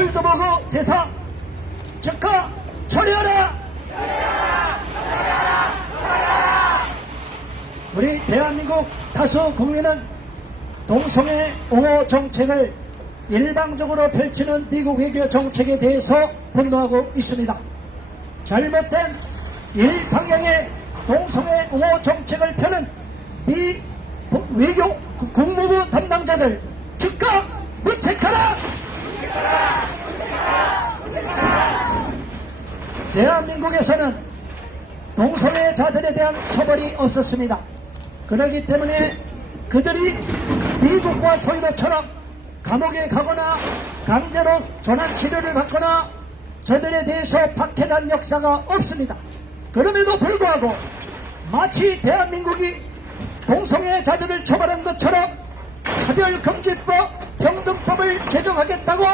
골드버그 대사 즉각 처리하라! 우리 대한민국 다수 국민은 동성애 옹호 정책을 일방적으로 펼치는 미국 외교 정책에 대해서 분노하고 있습니다. 잘못된 일방향의 동성애 옹호 정책을 펴는 미 외교 국무부 담당자들 즉각 문책하라! 대한민국에서는 동성애자들에 대한 처벌이 없었습니다. 그렇기 때문에 그들이 미국과 서유럽처럼 감옥에 가거나 강제로 전환 치료를 받거나 저들에 대해서 박해한 역사가 없습니다. 그럼에도 불구하고 마치 대한민국이 동성애자들을 처벌한 것처럼 차별금지법, 평등법을 제정하겠다고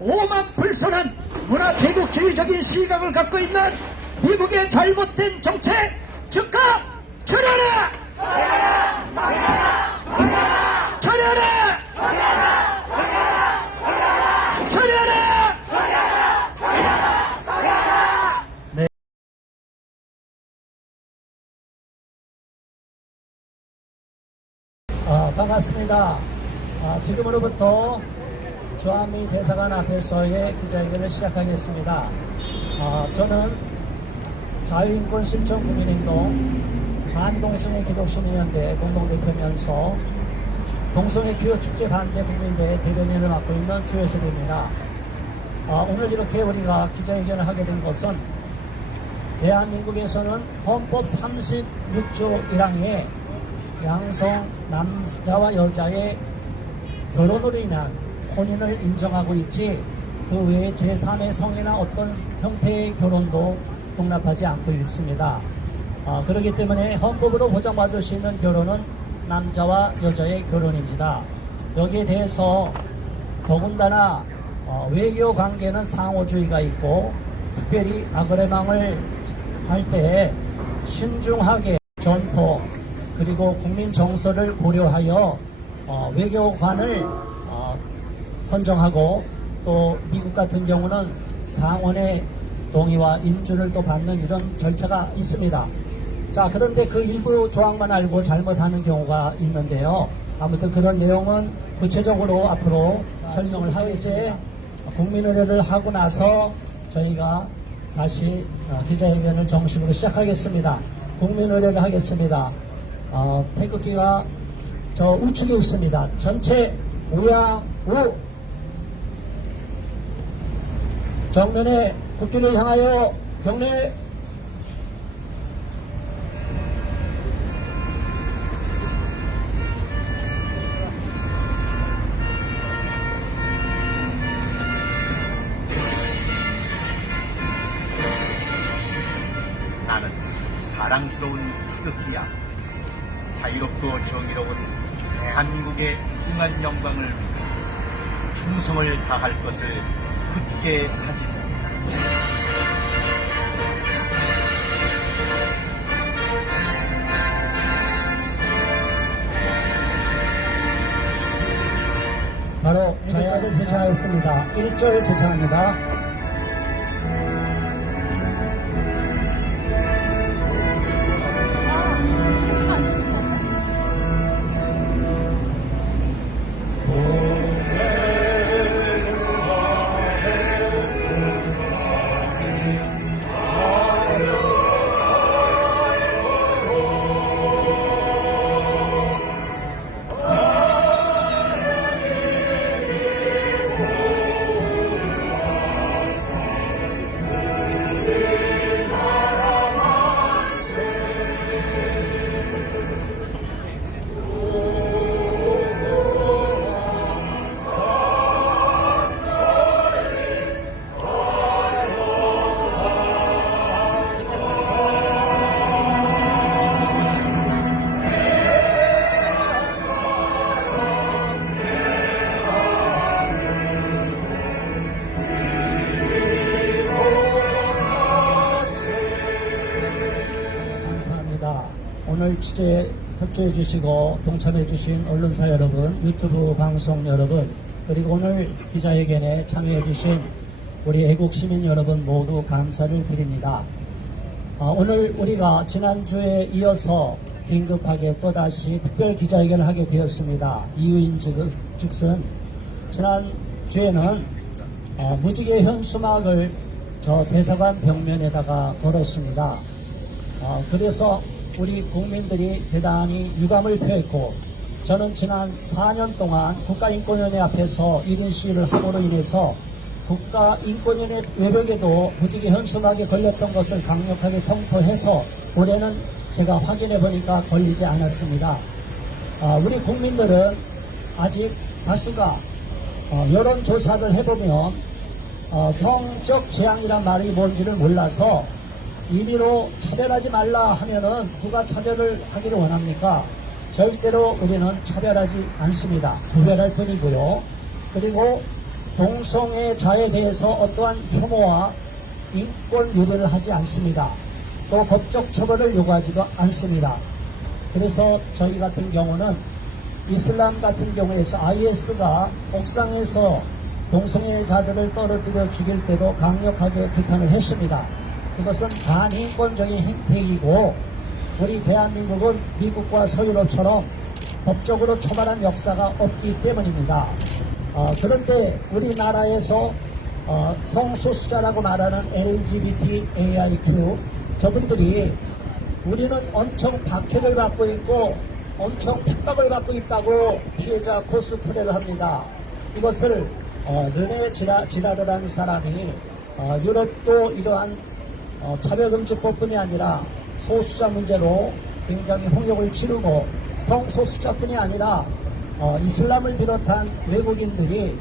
오만 불선한 문화제국주의적인 시각을 갖고 있는 미국의 잘못된 정책 즉각 처리하라! 처리하라! 처리하라! 네. 반갑습니다. 지금으로부터 주한미 대사관 앞에서의 기자회견을 시작하겠습니다. 저는 자유인권 실천 국민행동 반동성애 기독시민연대 공동대표면서 동성애 기후 축제 반대 국민대회 대변인을 맡고 있는 주혜섭입니다. 오늘 이렇게 우리가 기자회견을 하게 된 것은 대한민국에서는 헌법 36조 1항에 양성 남자와 여자의 결혼으로 인한 혼인을 인정하고 있지 그 외에 제3의 성이나 어떤 형태의 결혼도 용납하지 않고 있습니다. 그렇기 때문에 헌법으로 보장받을 수 있는 결혼은 남자와 여자의 결혼입니다. 여기에 대해서 더군다나 외교 관계는 상호주의가 있고 특별히 아그레망을 할 때 신중하게 전포 그리고 국민 정서를 고려하여 외교관을 선정하고 또 미국 같은 경우는 상원의 동의와 인준을 또 받는 이런 절차가 있습니다. 자, 그런데 그 일부 조항만 알고 잘못하는 경우가 있는데요. 아무튼 그런 내용은 구체적으로 앞으로 설명을 하겠습니다. 국민의례를 하고 나서 저희가 다시 기자회견을 정식으로 시작하겠습니다. 국민의례를 하겠습니다. 태극기가 저 우측에 있습니다. 전체 우양우 정면에 국기를 향하여 경례. 나는 자랑스러운 태극기야. 자유롭고 정의로운 대한민국의 무궁한 영광을 위해 충성을 다할 것을 굳게 다짐한다. 바로 저야를 제차하였습니다. 1절 제차합니다. 오늘 취재에 협조해 주시고 동참해 주신 언론사 여러분, 유튜브 방송 여러분, 그리고 오늘 기자회견에 참여해주신 우리 애국 시민 여러분 모두 감사를 드립니다. 오늘 우리가 지난주에 이어서 긴급하게 또다시 특별 기자회견을 하게 되었습니다. 이유인 즉슨 지난주에는 무지개 현수막을 저 대사관 벽면에다가 걸었습니다. 그래서 우리 국민들이 대단히 유감을 표했고, 저는 지난 4년 동안 국가인권위원회 앞에서 이런 시위를 함으로 인해서 국가인권위원회 외벽에도 무지개 현수막에 걸렸던 것을 강력하게 성토해서 올해는 제가 확인해 보니까 걸리지 않았습니다. 우리 국민들은 아직 다수가 여론조사를 해보면 성적 재앙이란 말이 뭔지를 몰라서 임의로 차별하지 말라 하면은 누가 차별을 하기를 원합니까? 절대로 우리는 차별하지 않습니다. 구별할 뿐이고요. 그리고 동성애자에 대해서 어떠한 혐오와 인권 유배를 하지 않습니다. 또 법적 처벌을 요구하지도 않습니다. 그래서 저희 같은 경우는 이슬람 같은 경우에서 IS가 옥상에서 동성애자들을 떨어뜨려 죽일 때도 강력하게 비판을 했습니다. 그것은 반인권적인 행태이고, 우리 대한민국은 미국과 서유럽처럼 법적으로 처벌한 역사가 없기 때문입니다. 그런데 우리나라에서 성소수자라고 말하는 LGBTAIQ 저분들이 우리는 엄청 박해를 받고 있고 엄청 핍박을 받고 있다고 피해자 코스프레를 합니다. 이것을 르네 지라르라는 사람이 유럽도 이러한 차별금지법뿐이 아니라 소수자 문제로 굉장히 홍역을 치르고, 성소수자뿐이 아니라 이슬람을 비롯한 외국인들이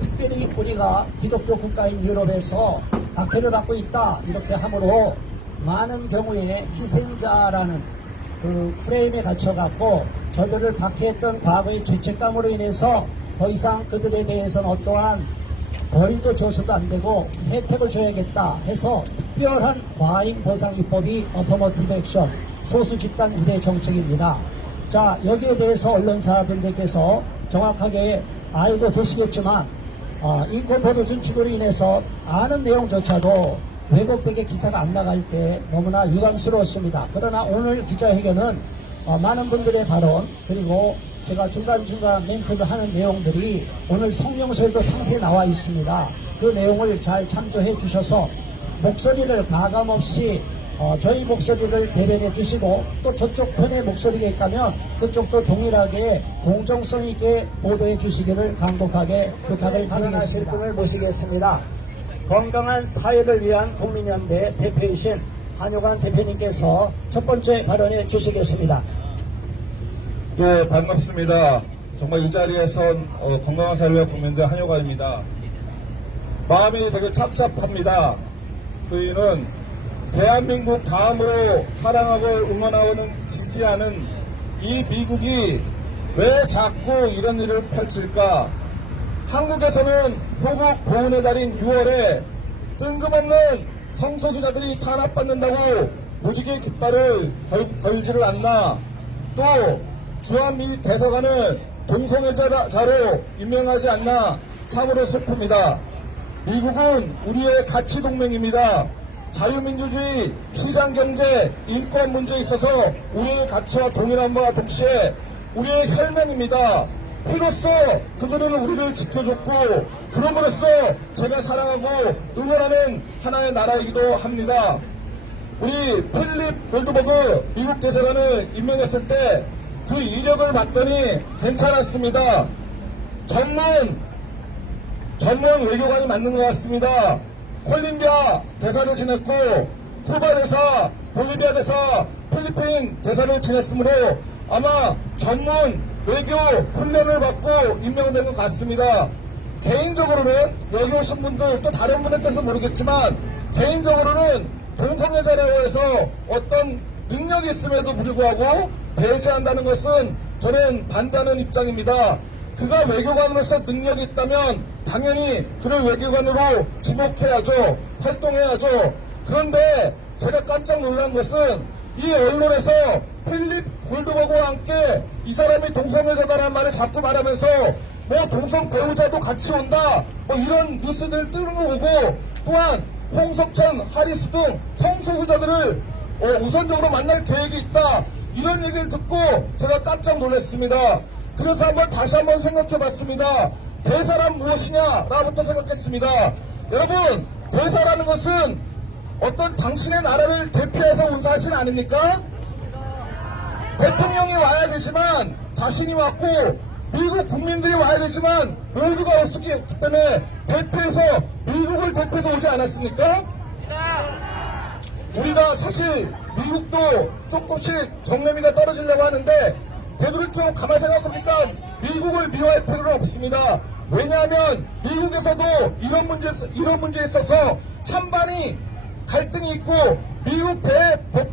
특별히 우리가 기독교 국가인 유럽에서 박해를 받고 있다 이렇게 함으로 많은 경우에 희생자라는 그 프레임에 갇혀갖고 저들을 박해했던 과거의 죄책감으로 인해서 더 이상 그들에 대해서는 어떠한 벌도 줘서도 안 되고 혜택을 줘야겠다 해서 특별한 과잉 보상 입법이 어퍼머티브 액션 소수 집단 우대 정책입니다. 자, 여기에 대해서 언론사분들께서 정확하게 알고 계시겠지만 인권 보도 준칙으로 인해서 아는 내용조차도 왜곡되게 기사가 안 나갈 때 너무나 유감스러웠습니다. 그러나 오늘 기자회견은 많은 분들의 발언, 그리고 제가 중간중간 멘트를 하는 내용들이 오늘 성명서에도 상세히 나와 있습니다. 그 내용을 잘 참조해 주셔서 목소리를 가감없이 저희 목소리를 대변해 주시고, 또 저쪽 편의 목소리가 있다면 그쪽도 동일하게 공정성 있게 보도해 주시기를 간곡하게 부탁을 드리겠습니다. 분을 모시겠습니다. 건강한 사회를 위한 국민연대 대표이신 한효관 대표님께서 첫 번째 발언해 주시겠습니다. 예, 반갑습니다. 정말 이 자리에선 건강한 사회를 위한 국민연대 한효관입니다. 마음이 되게 착잡합니다. 그 이유는 대한민국 다음으로 사랑하고 응원하고는 지지하는 이 미국이 왜 자꾸 이런 일을 펼칠까? 한국에서는 호국 보훈의 달인 6월에 뜬금없는 성소수자들이 탄압받는다고 무지개 깃발을 걸지를 않나? 또 주한미 대사관을 동성애자로 임명하지 않나? 참으로 슬픕니다. 미국은 우리의 가치 동맹입니다. 자유민주주의, 시장경제, 인권 문제에 있어서 우리의 가치와 동일함과 동시에 우리의 혈맹입니다. 이로써 그들은 우리를 지켜줬고, 그럼으로써 제가 사랑하고 응원하는 하나의 나라이기도 합니다. 우리 필립 골드버그 미국 대사관을 임명했을 때 그 이력을 봤더니 괜찮았습니다. 전문 외교관이 맞는 것 같습니다. 콜롬비아 대사를 지냈고, 쿠바 대사, 볼리비아 대사, 필리핀 대사를 지냈으므로 아마 전문 외교 훈련을 받고 임명된 것 같습니다. 개인적으로는 여기 오신 분들, 또 다른 분에 대해서 모르겠지만 개인적으로는 동성애자라고 해서 어떤 능력이 있음에도 불구하고 배제한다는 것은 저는 반대하는 입장입니다. 그가 외교관으로서 능력이 있다면 당연히 그를 외교관으로 지목해야죠. 활동해야죠. 그런데 제가 깜짝 놀란 것은 이 언론에서 필립 골드버그와 함께 이 사람이 동성애자다라는 말을 자꾸 말하면서 뭐 동성 배우자도 같이 온다, 뭐 이런 뉴스들 뜨는 거 보고, 또한 홍석천, 하리스 등 성소수자들을 우선적으로 만날 계획이 있다, 이런 얘기를 듣고 제가 깜짝 놀랐습니다. 그래서 다시 한번 생각해 봤습니다. 대사란 무엇이냐라부터 생각했습니다. 여러분, 대사라는 것은 어떤 당신의 나라를 대표해서 온 사진 아닙니까? 대통령이 와야 되지만 자신이 왔고, 미국 국민들이 와야 되지만 모두가 없었기 때문에 대표해서, 미국을 대표해서 오지 않았습니까? 우리가 사실 미국도 조금씩 정례미가 떨어지려고 하는데, 되돌이켜 가만히 생각해보니까 미국을 미워할 필요는 없습니다. 왜냐하면 미국에서도 이런 문제에 있어서 찬반이 갈등이 있고, 미국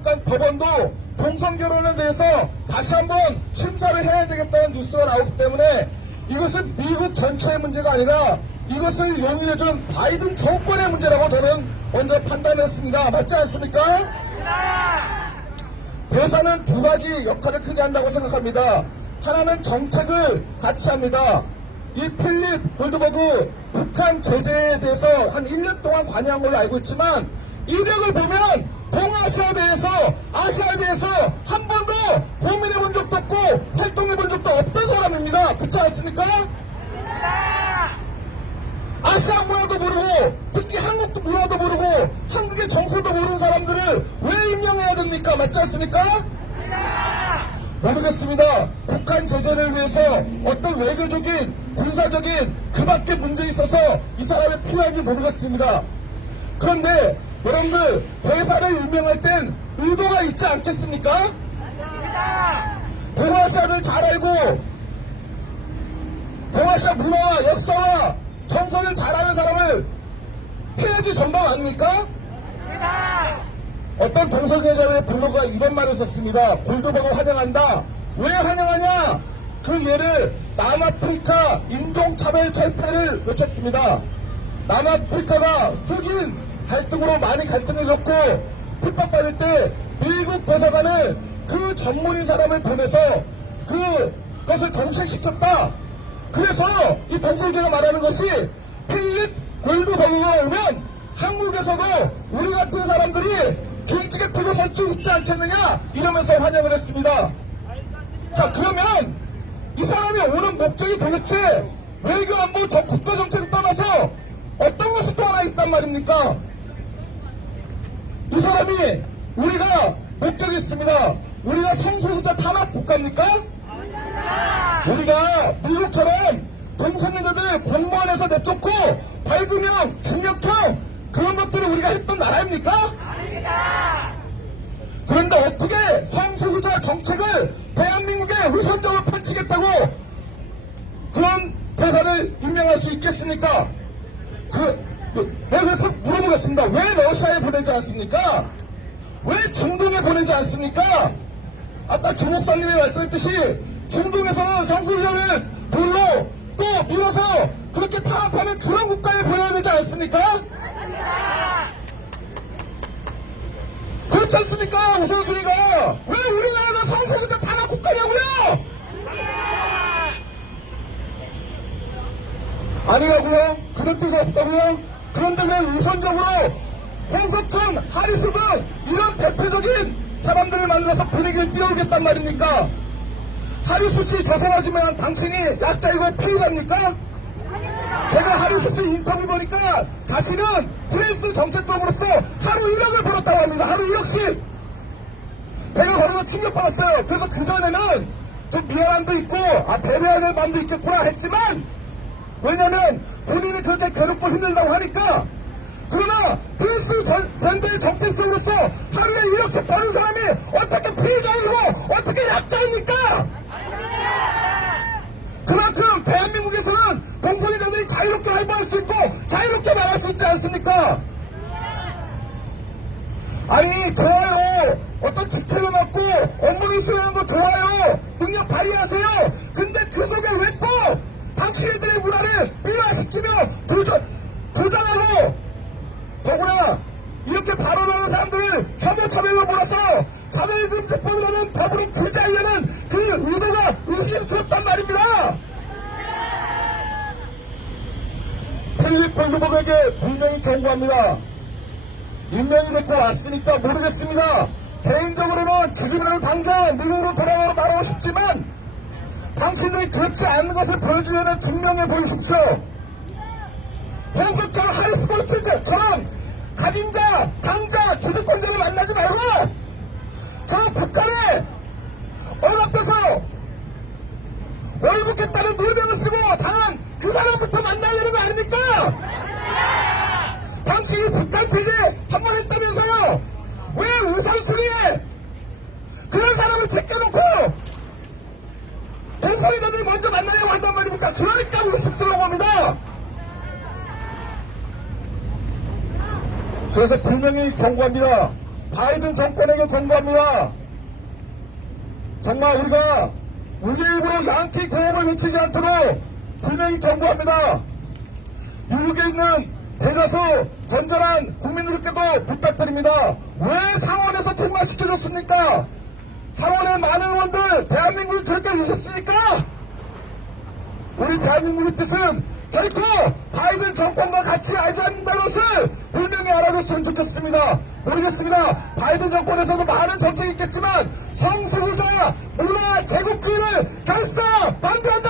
대법원도 동성결혼에 대해서 다시 한번 심사를 해야 되겠다는 뉴스가 나오기 때문에, 이것은 미국 전체의 문제가 아니라 이것을 용인해준 바이든 정권의 문제라고 저는 먼저 판단했습니다. 맞지 않습니까? 대사는 두 가지 역할을 크게 한다고 생각합니다. 하나는 정책을 같이 합니다. 이 필립 골드버그 북한 제재에 대해서 한 1년 동안 관여한 걸로 알고 있지만, 이력을 보면 동아시아에 대해서, 아시아에 대해서 한 번도 고민해 본 적도 없고 활동해 본 적도 없던 사람입니다. 그렇지 않습니까? 아시아 문화도 모르고, 특히 한국 문화도 모르고, 한국의 정서도 모르는 사람들을 왜 임명해야 됩니까? 맞지 않습니까? 모르겠습니다. 북한 제재를 위해서 어떤 외교적인, 군사적인 그 밖에 문제에 있어서 이 사람이 필요한지 모르겠습니다. 그런데 여러분들, 대사를 임명할 땐 의도가 있지 않겠습니까? 동아시아를 잘 알고, 동아시아 문화와 역사와 정서를 잘 아는 사람을 해야지 정당 아닙니까? 어떤 동성애자의 블로그가 이런 말을 썼습니다. 골드버그 환영한다. 왜 환영하냐? 그 예를 남아프리카 인종차별 철폐를 외쳤습니다. 남아프리카가 흑인 갈등으로 많이 갈등을 일었고 핍박받을 때 미국 대사관을 그 전문인 사람을 보내서 그것을 정책시켰다. 그래서 이 동성애자가 말하는 것이, 필립 골드버그가 오면 한국에서도 우리 같은 사람들이 길지게 피고 살 수 있지 않겠느냐, 이러면서 환영을 했습니다. 자, 그러면 이 사람이 오는 목적이 도대체 외교 안보 국가 정책을 떠나서 어떤 것이 또 하나 있단 말입니까? 이 사람이, 우리가 목적이 있습니다. 우리가 성소수자 탄압 국가입니까? 우리가 미국처럼 동성애자들 공무원에서 내쫓고 벌금형, 징역형 그런 것들을 우리가 했던 나라입니까? 그런데 어떻게 성소수자 정책을 대한민국에 우선적으로 펼치겠다고 그런 대사를 임명할 수 있겠습니까? 그래서 물어보겠습니다. 왜 러시아에 보내지 않습니까? 왜 중동에 보내지 않습니까? 아까 주목사님이 말씀했듯이 중동에서는 성소수자를 돌로 또 밀어서 그렇게 탄압하는 그런 국가에 보내야 되지 않습니까? 그렇지 않습니까? 우선순위가. 왜 우리나라가 성소수자 탄압 국가냐고요? 아니라고요? 그런 뜻이 없다고요? 그런데 왜 우선적으로 홍석천, 하리스 등 이런 대표적인 사람들을 만나서 분위기를 띄워주겠단 말입니까? 하리스 씨, 죄송하지만 당신이 약자이고 피해자입니까? 제가 하리스 씨 인터뷰 보니까 자신은 프랑스 정책적으로서 하루 1억을 벌었다고 합니다. 하루 1억씩. 배가 거기서 충격받았어요. 그래서 그전에는 좀 미안함도 있고, 배려해야 될 마음도 있겠구나 했지만, 왜냐면 본인이 그렇게 괴롭고 힘들다고 하니까. 그러나 프랑스 전대의 정책적으로서 하루에 1억씩 버는 사람이 어떻게 피해자이고 어떻게 약자입니까? 그만큼 대한민국에서는 동성애자들이 자유롭게 활동할 수 있고 자유롭게 말할 수 있지 않습니까? 아니, 좋아요. 어떤 직책을 맡고 업무를 수행하는 거 좋아요. 능력 발휘하세요. 근데 그 속에 왜 또 당신들의 문화를 민화시키며 조장하고, 더구나 이렇게 발언하는 사람들을 혐오 차별로 몰아서 차별금지법이라는 법으로 구제하려는 그 의도가 의심스럽단 말입니다. 경고합니다. 임명이 됐고 왔으니까 모르겠습니다. 개인적으로는 지금이라도 당장 미국으로 돌아가고 싶지만 당신들이 그렇지 않은 것을 보여주려면 증명해 보이십시오. 홍석천 하리스 골드처럼 가진 자, 강자, 기득권자를 만나지 말고 저 북한에 억압돼서 월북했다는 누명을 쓰고 당한 그 사람부터 만나야 되는 거 아닙니까? 당신이 북한 제재 한 번 했다면서요? 왜 우선순위에 그런 사람을 제껴놓고 동성애자들 먼저 만나려고 한단 말입니까? 그러니까 우습스러운 겁니다. 그래서 분명히 경고합니다. 바이든 정권에게 경고합니다. 정말 우리가 우리 입으로 양키 구호를 외치지 않도록 분명히 경고합니다. 미국에 있는 대다수 건전한 국민들께도 부탁드립니다. 왜 상원에서 통과시켜줬습니까? 상원의 많은 의원들 대한민국이 그렇게 우습습니까? 우리 대한민국의 뜻은 결코 바이든 정권과 같이 알지 않는다는 것을 분명히 알아줬으면 좋겠습니다. 모르겠습니다. 바이든 정권에서도 많은 정책이 있겠지만 성수주자 문화 제국주의를 결사 반대한다!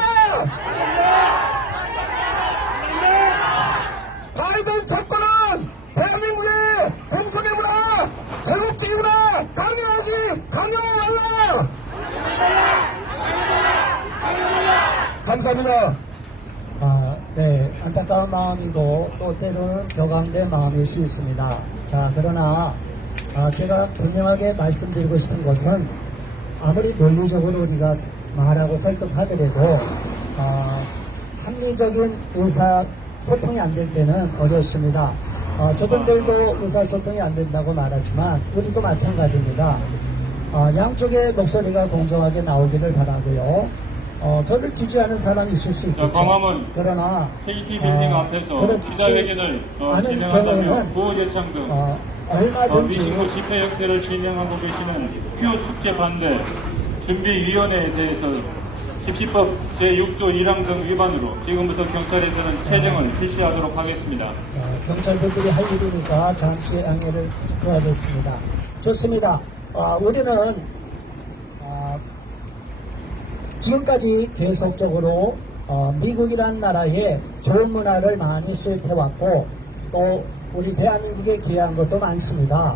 바이든 정권은 대한민국의 동성애 문화, 제국주의 문화 강요하지 강요하라! 감사합니다. 네, 안타까운 마음이고 또 때로는 격앙된 마음일 수 있습니다. 자, 그러나 제가 분명하게 말씀드리고 싶은 것은 아무리 논리적으로 우리가 말하고 설득하더라도 합리적인 의사소통이 안 될 때는 어렵습니다. 저분들도 의사소통이 안 된다고 말하지만 우리도 마찬가지입니다. 양쪽의 목소리가 공정하게 나오기를 바라고요. 저를 지지하는 사람이 있을 수 있겠죠. 광화문 그러나 KT 빌딩 앞에서 기자회견을 않은 진행한다며 경우에는 구호재창 등 얼마든지 미신고 집회 형태를 진행하고 계시는 퓨어 축제 반대 준비위원회에 대해서 집시법 제6조 1항 등 위반으로 지금부터 경찰에서는 체증을 실시하도록 하겠습니다. 경찰분들이 할 일이니까 잠시 양해를 구하겠습니다. 좋습니다. 우리는 지금까지 계속적으로 미국이라는 나라에 좋은 문화를 많이 수입해왔고 또 우리 대한민국에 기여한 것도 많습니다.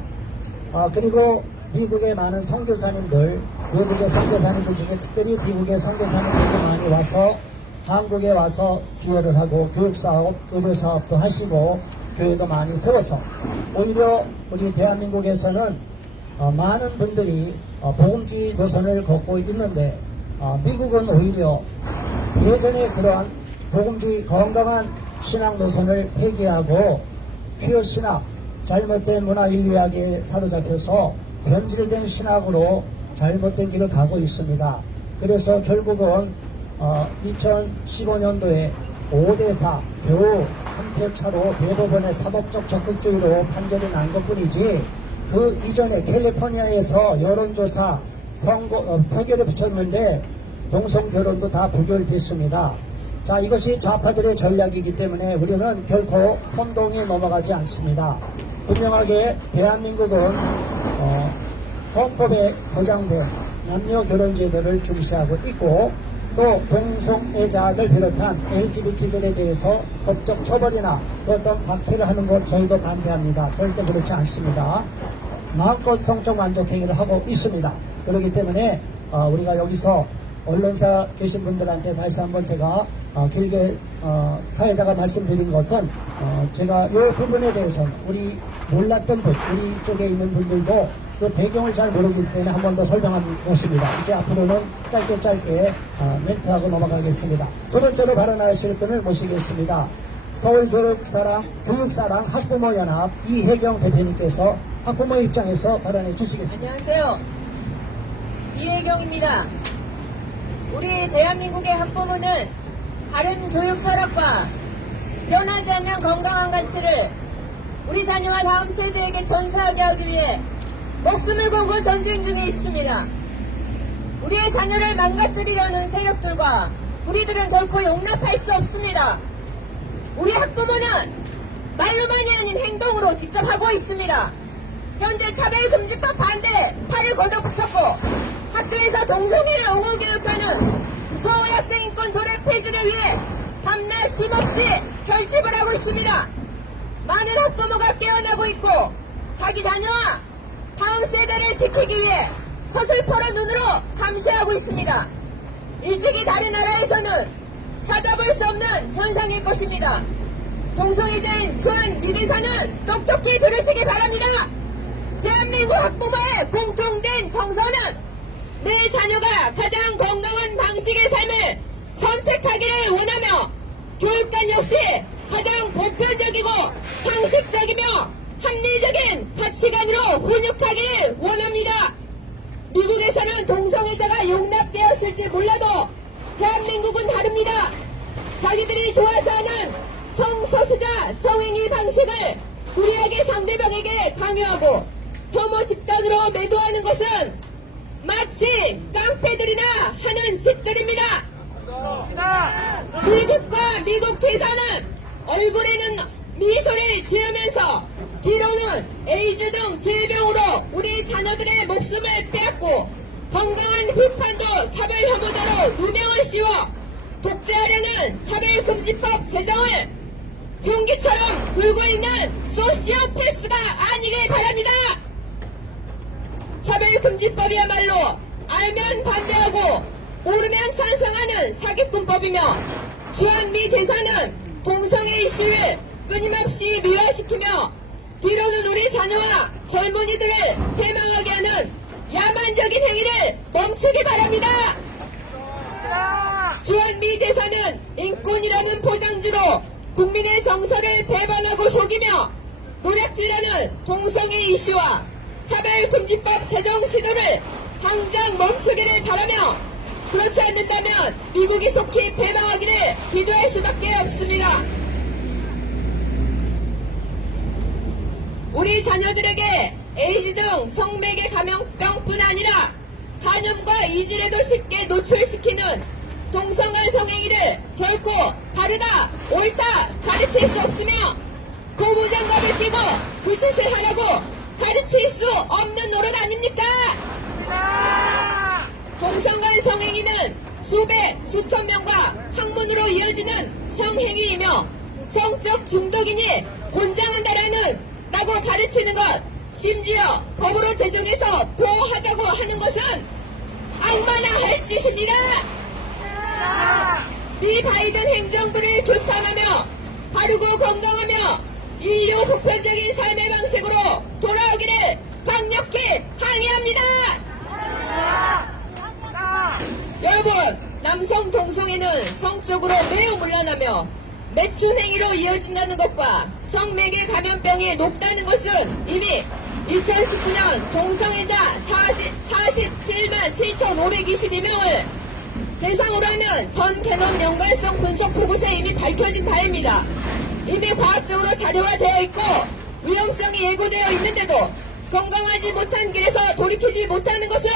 그리고 미국의 많은 선교사님들, 외국의 선교사님들 중에 특별히 미국의 선교사님들도 많이 와서 한국에 와서 기여를 하고 교육사업, 의료사업도 하시고 교회도 많이 세워서 오히려 우리 대한민국에서는 많은 분들이 복음주의 노선을 걷고 있는데 미국은 오히려 예전에 그러한 복음주의 건강한 신앙 노선을 폐기하고 퓨어 신학, 잘못된 문화인류학에 사로잡혀서 변질된 신학으로 잘못된 길을 가고 있습니다. 그래서 결국은 2015년도에 5대4 겨우 한 표 차로 대법원의 사법적 적극주의로 판결이 난 것뿐이지 그 이전에 캘리포니아에서 여론조사 표결에 붙였는데 동성결혼도 다 부결됐습니다. 자, 이것이 좌파들의 전략이기 때문에 우리는 결코 선동에 넘어가지 않습니다. 분명하게 대한민국은 헌법에 보장된 남녀 결혼제도를 중시하고 있고 또 동성애자를 비롯한 LGBT들에 대해서 법적 처벌이나 그 어떤 박해를 하는 것 저희도 반대합니다. 절대 그렇지 않습니다. 마음껏 성적 만족행위를 하고 있습니다. 그렇기 때문에 우리가 여기서 언론사 계신 분들한테 다시 한번 제가 길게 사회자가 말씀드린 것은 제가 이 부분에 대해서는 우리 몰랐던 분, 우리 쪽에 있는 분들도 그 배경을 잘 모르기 때문에 한 번 더 설명한 것입니다. 이제 앞으로는 짧게 멘트하고 넘어가겠습니다. 두 번째로 발언하실 분을 모시겠습니다. 서울교육사랑 학부모연합 이혜경 대표님께서 학부모 입장에서 발언해 주시겠습니다. 안녕하세요. 이혜경입니다. 우리 대한민국의 학부모는 바른 교육 철학과 변하지 않는 건강한 가치를 우리 자녀와 다음 세대에게 전수하게 하기 위해 목숨을 걸고 전쟁 중에 있습니다. 우리의 자녀를 망가뜨리려는 세력들과 우리들은 결코 용납할 수 없습니다. 우리 학부모는 말로만이 아닌 행동으로 직접 하고 있습니다. 현재 차별금지법 반대 팔을 걷어붙였고 학교에서 동성애를 옹호교육하는 서울학생인권 조례 폐지를 위해 밤낮 쉼없이 결집을 하고 있습니다. 많은 학부모가 깨어나고 있고 자기 자녀와 다음 세대를 지키기 위해 서슬퍼런 눈으로 감시하고 있습니다. 일찍이 다른 나라에서는 찾아볼 수 없는 현상일 것입니다. 동성애자인 주한 미대사는 똑똑히 들으시기 바랍니다. 대한민국 학부모의 공통된 정서는 내 자녀가 가장 건강한 방식의 삶을 선택하기를 원하며 교육관 역시 가장 보편적이고 상식적이며 합리적인 가치관으로 훈육하기를 원합니다. 미국에서는 동성애자가 용납되었을지 몰라도 대한민국은 다릅니다. 자기들이 좋아서 하는 성소수자 성행위 방식을 불이하게 상대방에게 강요하고 혐오 집단으로 매도하는 것은 마치 깡패들이나 하는 짓들입니다. 미국과 미국 대사는 얼굴에는 미소를 지으면서 뒤로는 에이즈 등 질병으로 우리 자녀들의 목숨을 빼앗고 건강한 비판도 차별 혐오자로 누명을 씌워 독재하려는 차별금지법 제정을 흉기처럼 불고 있는 소시오패스가 아니길 바랍니다. 차별금지법이야말로 알면 반대하고 모르면 찬성하는 사기꾼법이며 주한미 대사는 동성애 이슈를 끊임없이 미화시키며 뒤로는 우리 자녀와 젊은이들을 패망하게 하는 야만적인 행위를 멈추기 바랍니다. 주한미 대사는 인권이라는 포장지로 국민의 정서를 배반하고 속이며 노략질하는 동성애 이슈와 차별금지법 제정 시도를 당장 멈추기를 바라며 그렇지 않는다면 미국이 속히 패망하기를 기도할 수밖에 없습니다. 우리 자녀들에게 에이즈 등 성매개 감염병뿐 아니라 간염과 이질에도 쉽게 노출시키는 동성간 성행위를 결코 바르다, 옳다 가르칠 수 없으며 고무장갑을 끼고 그 짓을 하라고 가르칠 수 없는 노릇 아닙니까? 동성간 성행위는 수백, 수천 명과 학문으로 이어지는 성행위이며 성적 중독이니 권장한다라는 라고 가르치는 것, 심지어 법으로 제정해서 보호하자고 하는 것은 악마나 할 짓입니다. 미 바이든 행정부를 규탄하며 바르고 건강하며 인류 보편적인 삶의 방식으로 돌아오기를 강력히 항의합니다. 여러분, 남성 동성애는 성적으로 매우 문란하며 매춘 행위로 이어진다는 것과 성매개 감염병이 높다는 것은 이미 2019년 동성애자 47만 7,522명을 대상으로 하는 전 개념 연관성 분석 보고서에 이미 밝혀진 바입니다. 이미 과학적으로 자료화되어 있고 위험성이 예고되어 있는데도 건강하지 못한 길에서 돌이키지 못하는 것은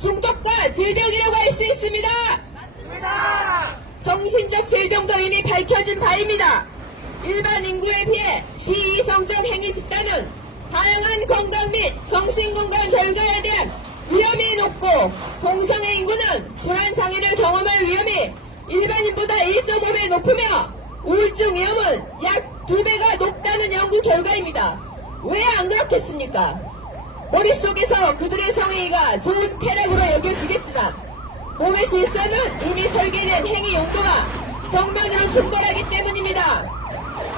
중독과 질병이라고 할 수 있습니다. 정신적 질병도 이미 밝혀진 바입니다. 일반 인구에 비해 비이성적 행위 집단은 다양한 건강 및 정신건강 결과에 대한 위험이 높고 동성애 인구는 불안장애를 경험할 위험이 일반인보다 1.5배 높으며 우울증 위험은 약 2배가 높다는 연구 결과입니다. 왜 안 그렇겠습니까? 머릿속에서 그들의 성행위가 좋은 쾌락으로 여겨지겠지만 몸의 질서는 이미 설계된 행위 용도와 정면으로 충돌하기 때문입니다.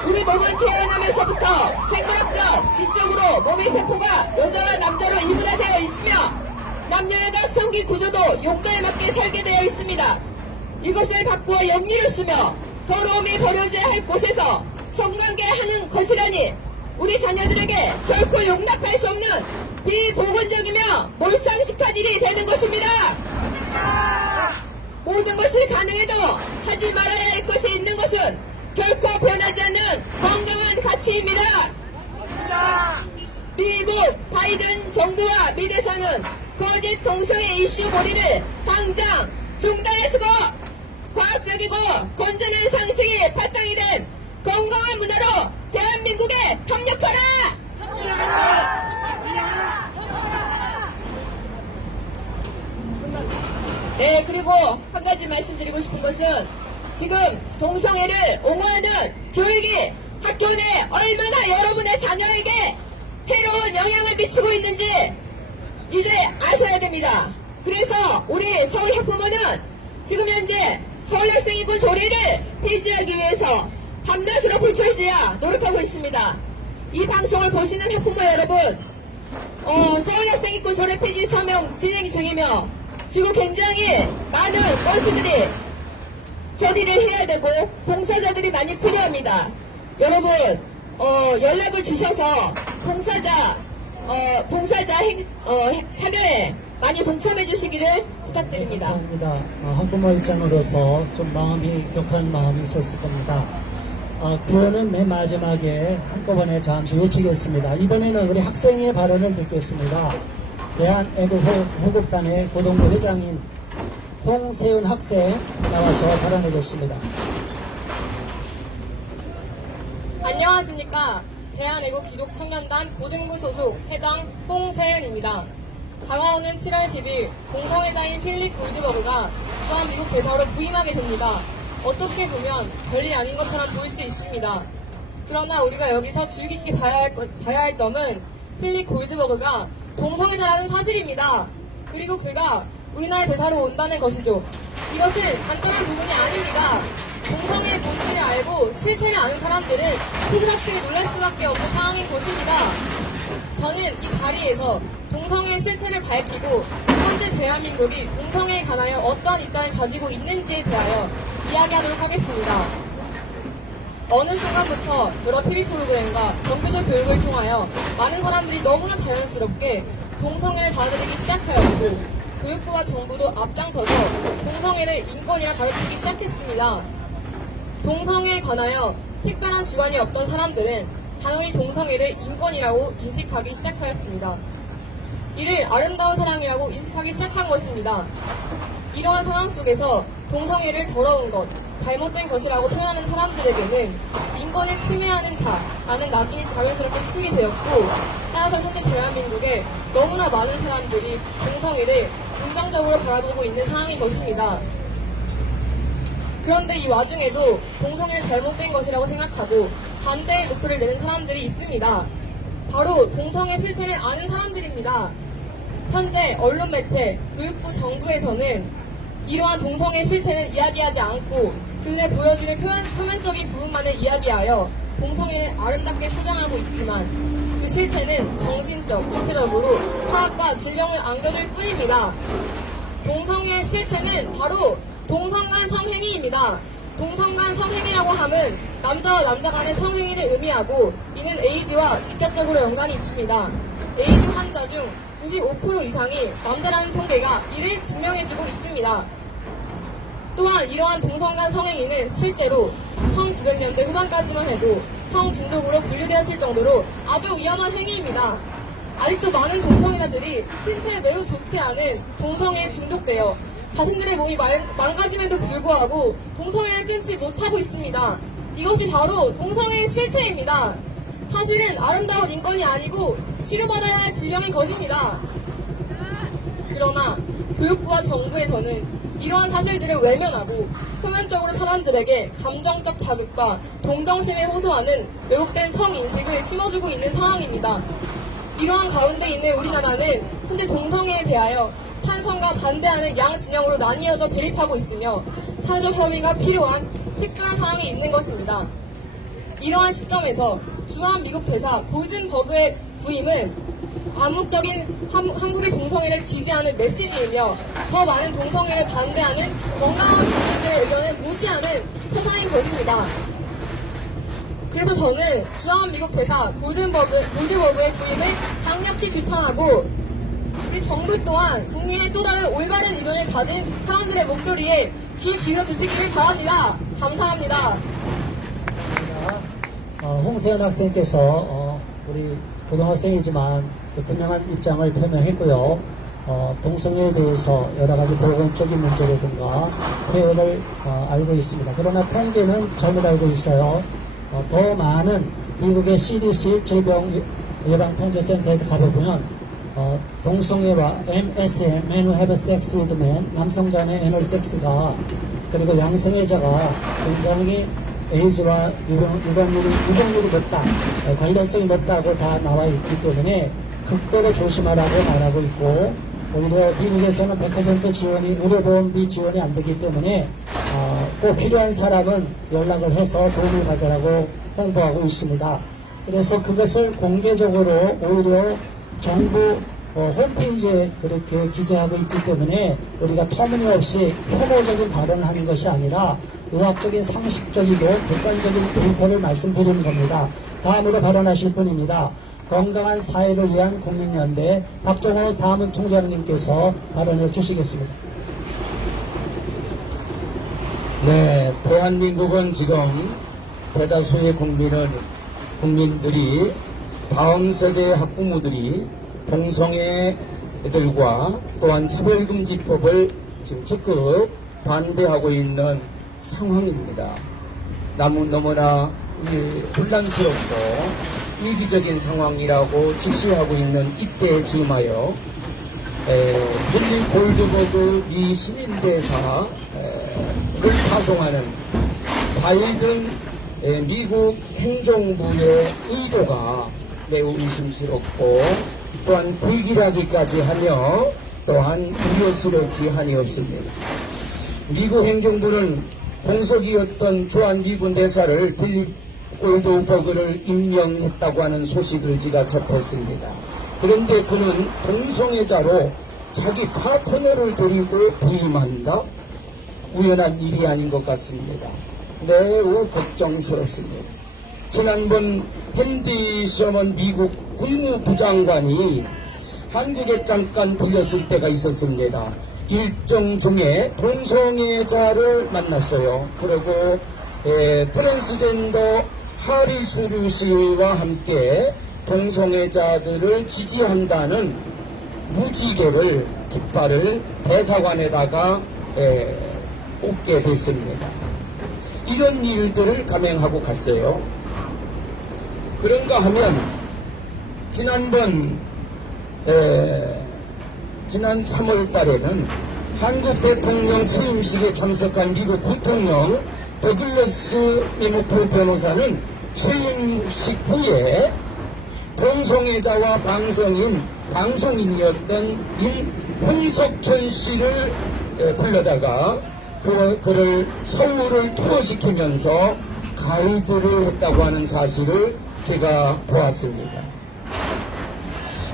우리 몸은 태어나면서부터 생물학적, 지적으로 몸의 세포가 여자와 남자로 이분화되어 있으며 남녀의 각 성기 구조도 용도에 맞게 설계되어 있습니다. 이것을 바꾸어 영리를 쓰며 더러움이 버려져야 할 곳에서 성관계하는 것이라니 우리 자녀들에게 결코 용납할 수 없는 비보건적이며 몰상식한 일이 되는 것입니다. 모든 것이 가능해도 하지 말아야 할 것이 있는 것은 결코 변하지 않는 건강한 가치입니다. 미국 바이든 정부와 미 대사는 거짓 동성애 이슈 몰이를 당장 중단하시고 과학적이고 건전한 상식이 바탕이 된 건강한 문화로 대한민국에 협력하라! 네, 그리고 한 가지 말씀드리고 싶은 것은 지금 동성애를 옹호하는 교육이 학교 내 얼마나 여러분의 자녀에게 해로운 영향을 미치고 있는지 이제 아셔야 됩니다. 그래서 우리 서울학부모는 지금 현재 서울학생인권 조례를 폐지하기 위해서 밤낮으로 불철주야 노력하고 있습니다. 이 방송을 보시는 학부모 여러분, 서울학생인권 조례 폐지 서명 진행 중이며 지금 굉장히 많은 건수들이 처리를 해야 되고 봉사자들이 많이 필요합니다. 여러분 연락을 주셔서 봉사자 참여에 많이 동참해 주시기를 부탁드립니다. 감사합니다. 학부모 입장으로서 좀 마음이 격한 마음이 있었을 겁니다. 구호는 맨 마지막에 한꺼번에 잠시 외치겠습니다. 이번에는 우리 학생의 발언을 듣겠습니다. 대한애국호국단의 고등부 회장인 홍세은 학생 나와서 발언하겠습니다. 안녕하십니까. 대한애국기독청년단 고등부 소속 회장 홍세은입니다. 다가오는 7월 10일 동성애자인 필립 골드버그가 주한미국 대사로 부임하게 됩니다. 어떻게 보면 별일 아닌 것처럼 보일 수 있습니다. 그러나 우리가 여기서 주의 깊게 봐야 할 점은 필립 골드버그가 동성애자라는 사실입니다. 그리고 그가 우리나라 대사로 온다는 것이죠. 이것은 간단한 부분이 아닙니다. 동성애의 본질을 알고 실태를 아는 사람들은 포도락질에 놀랄 수밖에 없는 상황인 것입니다. 저는 이 자리에서 동성애의 실태를 밝히고 현재 대한민국이 동성애에 관하여 어떠한 입장을 가지고 있는지에 대하여 이야기하도록 하겠습니다. 어느 순간부터 여러 TV 프로그램과 정규적 교육을 통하여 많은 사람들이 너무나 자연스럽게 동성애를 받아들이기 시작하였고 교육부와 정부도 앞장서서 동성애를 인권이라 가르치기 시작했습니다. 동성애에 관하여 특별한 주관이 없던 사람들은 당연히 동성애를 인권이라고 인식하기 시작하였습니다. 이를 아름다운 사랑이라고 인식하기 시작한 것입니다. 이러한 상황 속에서 동성애를 더러운 것, 잘못된 것이라고 표현하는 사람들에게는 인권을 침해하는 자라는 낙인이 자연스럽게 찍히게 되었고, 따라서 현재 대한민국에 너무나 많은 사람들이 동성애를 긍정적으로 바라보고 있는 상황인 것입니다. 그런데 이 와중에도 동성애를 잘못된 것이라고 생각하고 반대의 목소리를 내는 사람들이 있습니다. 바로 동성애 실체를 아는 사람들입니다. 현재 언론 매체, 교육부, 정부에서는 이러한 동성애 실체는 이야기하지 않고 그 눈에 보여지는 표면적인 부분만을 이야기하여 동성애를 아름답게 포장하고 있지만 그 실체는 정신적, 육체적으로 타락과 질병을 안겨줄 뿐입니다. 동성애의 실체는 바로 동성간 성행위입니다. 동성간 성행위라고 함은 남자와 남자 간의 성행위를 의미하고 이는 에이즈와 직접적으로 연관이 있습니다. 에이즈 환자 중 95% 이상이 남자라는 통계가 이를 증명해주고 있습니다. 또한 이러한 동성간 성행위는 실제로 1900년대 후반까지만 해도 성중독으로 분류되었을 정도로 아주 위험한 행위입니다. 아직도 많은 동성애자들이 신체에 매우 좋지 않은 동성애에 중독되어 자신들의 몸이 망가짐에도 불구하고 동성애를 끊지 못하고 있습니다. 이것이 바로 동성애의 실태입니다. 사실은 아름다운 인권이 아니고 치료받아야 할 질병인 것입니다. 그러나 교육부와 정부에서는 이러한 사실들을 외면하고 표면적으로 사람들에게 감정적 자극과 동정심을 호소하는 왜곡된 성인식을 심어주고 있는 상황입니다. 이러한 가운데 있는 우리나라는 현재 동성애에 대하여 찬성과 반대하는 양 진영으로 나뉘어져 대립하고 있으며 사회적 협의가 필요한 특별한 상황이 있는 것입니다. 이러한 시점에서 주한미국 대사 골든버그의 부임은 암묵적인 한국의 동성애를 지지하는 메시지이며 더 많은 동성애를 반대하는 건강한 국민들의 의견을 무시하는 표상인 것입니다. 그래서 저는 주한미국 대사 골든버그의 부임을 강력히 비판하고 우리 정부 또한 국민의 또 다른 올바른 의견을 가진 사람들의 목소리에 귀 기울여 주시기를 바랍니다. 감사합니다. 홍세현 학생께서 우리 고등학생이지만 분명한 입장을 표명했고요. 동성애에 대해서 여러 가지 보건적인 문제라든가 표현을 알고 있습니다. 그러나 통계는 잘못 알고 있어요. 더 많은 미국의 CDC 질병예방통제센터에 가보면 동성애와 MSM, Men Who Have Sex with Men, 남성 간의 애널 섹스가 그리고 양성애자가 굉장히 에이즈와 유병률이 높다, 관련성이 높다고 다 나와 있기 때문에 극도로 조심하라고 말하고 있고, 오히려 미국에서는 100% 지원이, 의료보험비 지원이 안 되기 때문에 꼭 필요한 사람은 연락을 해서 도움을 받으라고 홍보하고 있습니다. 그래서 그것을 공개적으로 오히려 정부 홈페이지에 그렇게 기재하고 있기 때문에 우리가 터무니없이 혐오적인 발언을 하는 것이 아니라 의학적인 상식적이고 객관적인 데이터를 말씀드리는 겁니다. 다음으로 발언하실 분입니다. 건강한 사회를 위한 국민연대 박종호 사무총장님께서 발언해 주시겠습니다. 네, 대한민국은 지금 대다수의 국민들이 다음 세대 학부모들이 동성애들과 또한 차별금지법을 지금 적극 반대하고 있는 상황입니다. 너무나 혼란스럽고 위기적인 상황이라고 직시하고 있는 이때에 지음하여 필립 골드버그 미 신임대사를 파송하는 바이든 미국 행정부의 의도가 매우 의심스럽고 또한 불길하기까지 하며 또한 우려스럽기 한이 없습니다. 미국 행정부는 공석이었던 주한 미군 대사를 필립 골드버그를 임명했다고 하는 소식을 제가 접했습니다. 그런데 그는 동성애자로 자기 파트너를 데리고 부임한다? 우연한 일이 아닌 것 같습니다. 매우 걱정스럽습니다. 지난번 핸디 셔먼 미국 국무부장관이 한국에 잠깐 들렸을 때가 있었습니다. 일정 중에 동성애자를 만났어요. 그리고 트랜스젠더 하리수루 씨와 함께 동성애자들을 지지한다는 무지개를 깃발을 대사관에다가 꽂게 됐습니다. 이런 일들을 감행하고 갔어요. 그런가 하면 지난 3월 달에는 한국 대통령 취임식에 참석한 미국 부통령 더글러스 미노프 변호사는 취임식 후에 동성애자와 방송인이었던 홍석현 씨를 불러다가 그를 서울을 투어시키면서 가이드를 했다고 하는 사실을 제가 보았습니다.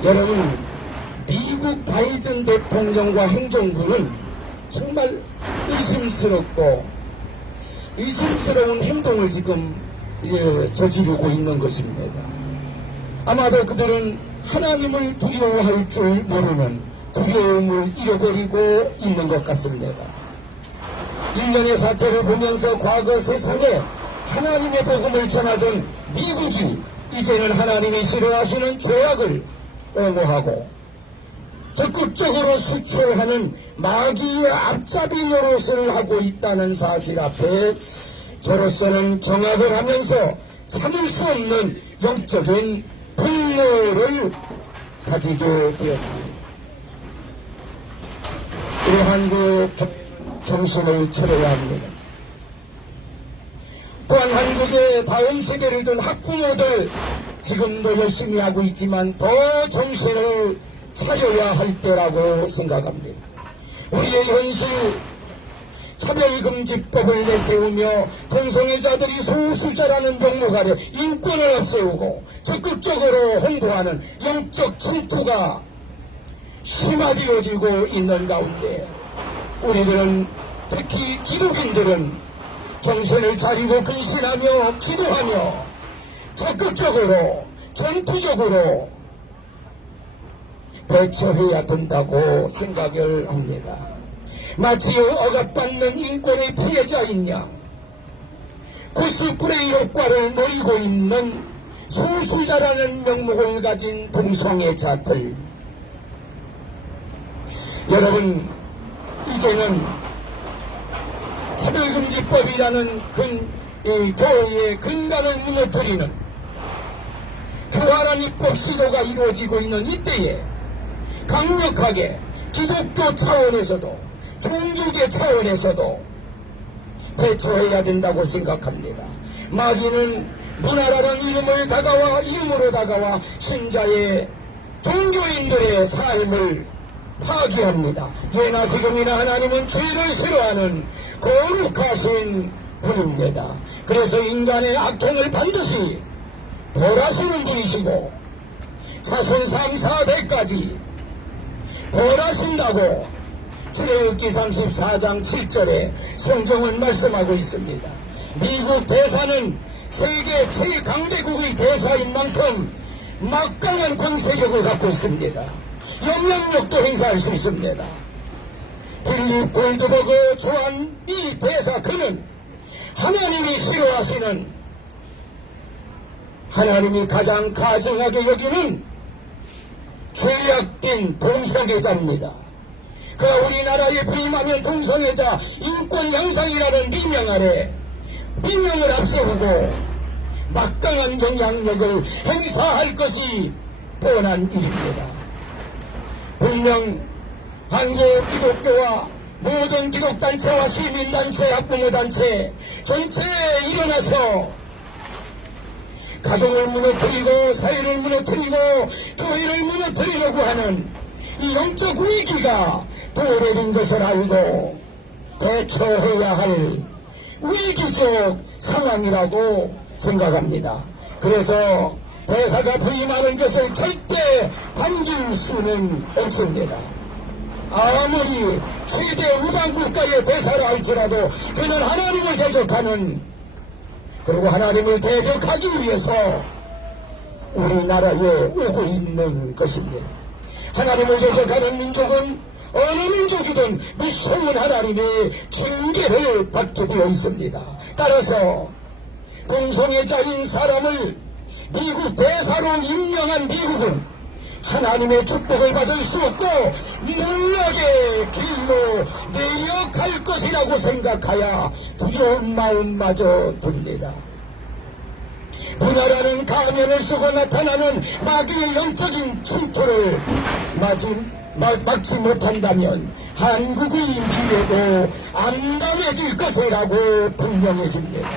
여러분, 미국 바이든 대통령과 행정부는 정말 의심스러운 행동을 지금 저지르고 있는 것입니다. 아마도 그들은 하나님을 두려워할 줄 모르는 두려움을 잃어버리고 있는 것 같습니다. 일련의 사태를 보면서 과거 세상에 하나님의 복음을 전하던 미국이 이제는 하나님이 싫어하시는 죄악을 옹호하고 적극적으로 수출하는 마귀의 앞잡이 노릇을 하고 있다는 사실 앞에 저로서는 경악을 하면서 참을 수 없는 영적인 분노를 가지게 되었습니다. 우리 한국 정신을 차려야 합니다. 또한 한국의 다음 세대를 둔 학부모들 지금도 열심히 하고 있지만 더 정신을 차려야 할 때라고 생각합니다. 우리의 현실 차별금지법을 내세우며 동성애자들이 소수자라는 명목 아래 인권을 앞세우고 적극적으로 홍보하는 영적 침투가 심화되어지고 있는 가운데 우리들은, 특히 기독인들은 정신을 차리고 근신하며 기도하며 적극적으로 전투적으로 대처해야 된다고 생각을 합니다. 마치 억압받는 인권의 피해자인 양 코스프레이 효과를 노리고 있는 소수자라는 명목을 가진 동성애자들, 여러분, 이제는 차별금지법이라는 교회의 근간을 무너뜨리는 부활한 입법 시도가 이루어지고 있는 이때에 강력하게 기독교 차원에서도 종교계 차원에서도 대처해야 된다고 생각합니다. 마귀는 문화라는 이름으로 다가와 신자의 종교인들의 삶을 파괴합니다. 예나 지금이나 하나님은 죄를 싫어하는 거룩하신 분입니다. 그래서 인간의 악행을 반드시 벌하시는 분이시고 자손 3, 4대까지 벌하신다고 출애굽기 34장 7절에 성경은 말씀하고 있습니다. 미국 대사는 세계 최강대국의 대사인 만큼 막강한 권세력을 갖고 있습니다. 영향력도 행사할 수 있습니다. 필립 골드버그 조한 이 대사 그는 하나님이 싫어하시는, 하나님이 가장 가증하게 여기는 죄악된 동성애자입니다. 그가 우리나라에 부임하면 동성애자 인권 양상이라는 비명 아래 비명을 앞세우고 막강한 영향력을 행사할 것이 뻔한 일입니다. 분명 한국 기독교와 모든 기독단체와 시민단체, 학부모단체 전체에 일어나서 가정을 무너뜨리고 사회를 무너뜨리고 교회를 무너뜨리려고 하는 이 영적 위기가 도래된 것을 알고 대처해야 할 위기적 상황이라고 생각합니다. 그래서 대사가 부임하는 것을 절대 반길 수는 없습니다. 아무리 최대 우방국가의 대사라 할지라도 그는 하나님을 대적하는, 그리고 하나님을 대적하기 위해서 우리나라에 오고 있는 것입니다. 하나님을 대적하는 민족은 어느 민족이든 무서운 하나님의 징계를 받게 되어 있습니다. 따라서 동성애자인 사람을 미국 대사로 임명한 미국은 하나님의 축복을 받을 수 없고 능력의 길로 내려갈 것이라고 생각하여 두려운 마음마저 듭니다. 문화라는 가면을 쓰고 나타나는 마귀의 영적인 침투를 막지 못한다면 한국의 미래도 암담해질 것이라고 분명해집니다.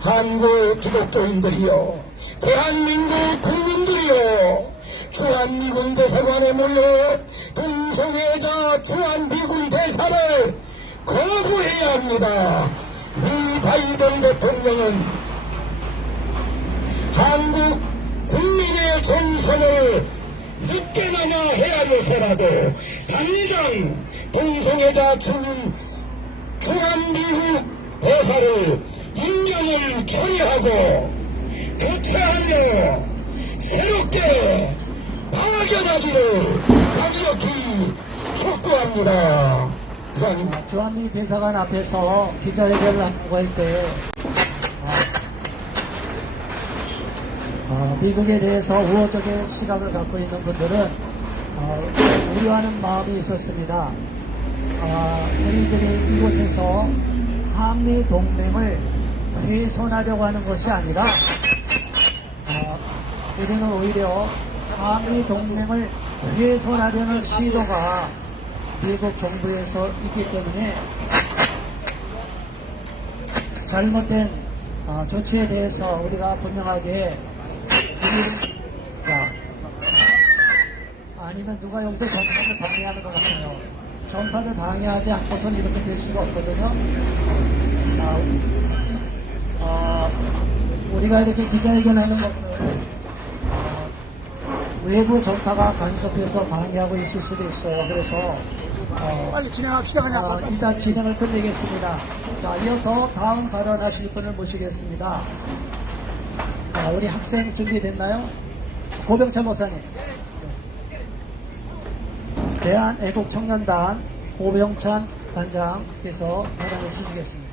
한국 기독교인들이여, 대한민국 국민들이여, 주한미군 대사관에 몰려 동성애자 주한미군 대사를 거부해야 합니다. 미 바이든 대통령은 한국 국민의 정선을 늦게나마 헤아려서라도 당장 동성애자 주한미국 대사를 임명을 처리하고 교체하며 새롭게 파견하기를 강력히 촉구합니다. 이상입니다. 주한미 대사관 앞에서 기자회견을 하고 할 때 미국에 대해서 우호적인 시각을 갖고 있는 분들은 우려하는 마음이 있었습니다. 저희들이 이곳에서 한미 동맹을 훼손하려고 하는 것이 아니라 우리는 오히려 한미 동맹을 훼손하려는 시도가 미국 정부에서 있기 때문에 잘못된 조치에 대해서 우리가 분명하게 아니면 누가 여기서 전파를 방해하는 것 같아요. 전파를 방해하지 않고서는 이렇게 될 수가 없거든요. 우리가 이렇게 기자회견하는 것을 외부 전파가 간섭해서 방해하고 있을 수도 있어요. 그래서 빨리 진행합시다. 그냥 일단 진행을 끝내겠습니다. 자, 이어서 다음 발언하실 분을 모시겠습니다. 우리 학생 준비됐나요? 고병찬 목사님. 대한애국청년단 고병찬 단장께서 발언해 주시겠습니다.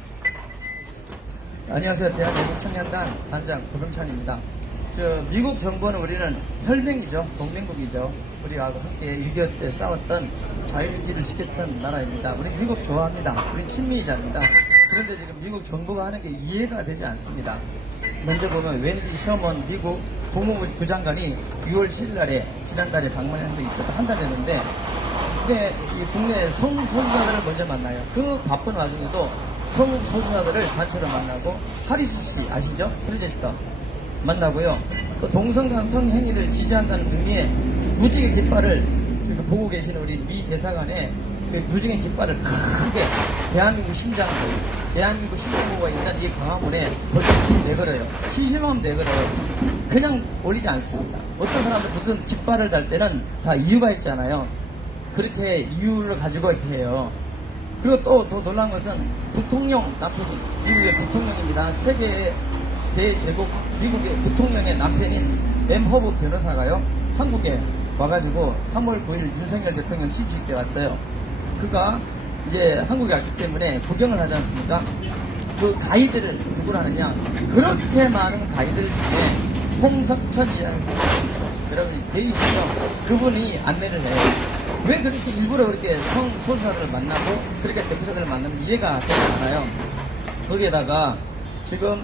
안녕하세요. 대한애국청년단 단장 고병찬입니다. 미국 정부는 우리는 혈맹이죠. 동맹국이죠. 우리가 함께 6.25 때 싸웠던 자유민주를 지켰던 나라입니다. 우리 미국 좋아합니다. 우리 친미자입니다. 그런데 지금 미국 정부가 하는 게 이해가 되지 않습니다. 먼저 보면 웬디 셔먼 미국 국무부 장관이 6월 10일 날에 지난달에 방문한 적이 있죠. 한 달 됐는데, 근데 이 국내 성소수자들을 먼저 만나요. 그 바쁜 와중에도 성소수자들을 단체로 만나고, 하리수 씨 아시죠? 프로제스터 만나고요. 또 동성간 성행위를 지지한다는 의미의 무지개 깃발을 보고 계시는 우리 미 대사관에 그 무지개 깃발을 크게 대한민국 심장부가 있는 이 광화문에 벌써 내걸어요. 시시하면 내걸어요. 그냥 올리지 않습니다. 어떤 사람들 무슨 깃발을 달 때는 다 이유가 있잖아요. 그렇게 이유를 가지고 이렇게 해요. 그리고 또 더 놀라운 것은 부통령 남편이 미국의 부통령입니다. 세계 대제국 미국의 부통령의 남편인 엠허브 변호사가요 한국에 와가지고 3월 9일 윤석열 대통령 시주식 때 왔어요. 그가 이제 한국에 왔기 때문에 구경을 하지 않습니까? 그 가이드를 누구를 하느냐? 그렇게 많은 가이드들 중에 홍석천이라는 여러분이 계시죠? 그분이 안내를 해요. 왜 그렇게 일부러 그렇게 성소수자들을 만나고 그렇게 대표자들을 만나면 이해가 되지 않아요. 거기에다가 지금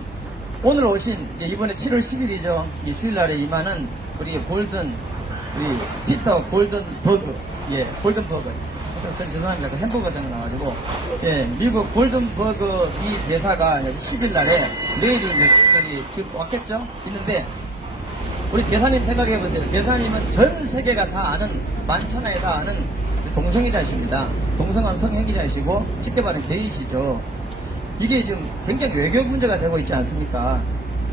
오늘 오신 이제 이번에 7월 10일이죠. 이 주일날에 임하는 우리 우리 피터 골든버그, 골든버그. 전 죄송합니다. 그 햄버거 생각나가지고, 미국 골든버그 이 대사가 10일 날에 내일이 이제 지금 왔겠죠? 있는데, 우리 대사님 생각해보세요. 대사님은 전 세계가 다 아는, 만천하에 다 아는 동성애자이십니다. 동성한 성행위자이시고, 쉽게 말하면 게이시죠. 이게 지금 굉장히 외교 문제가 되고 있지 않습니까?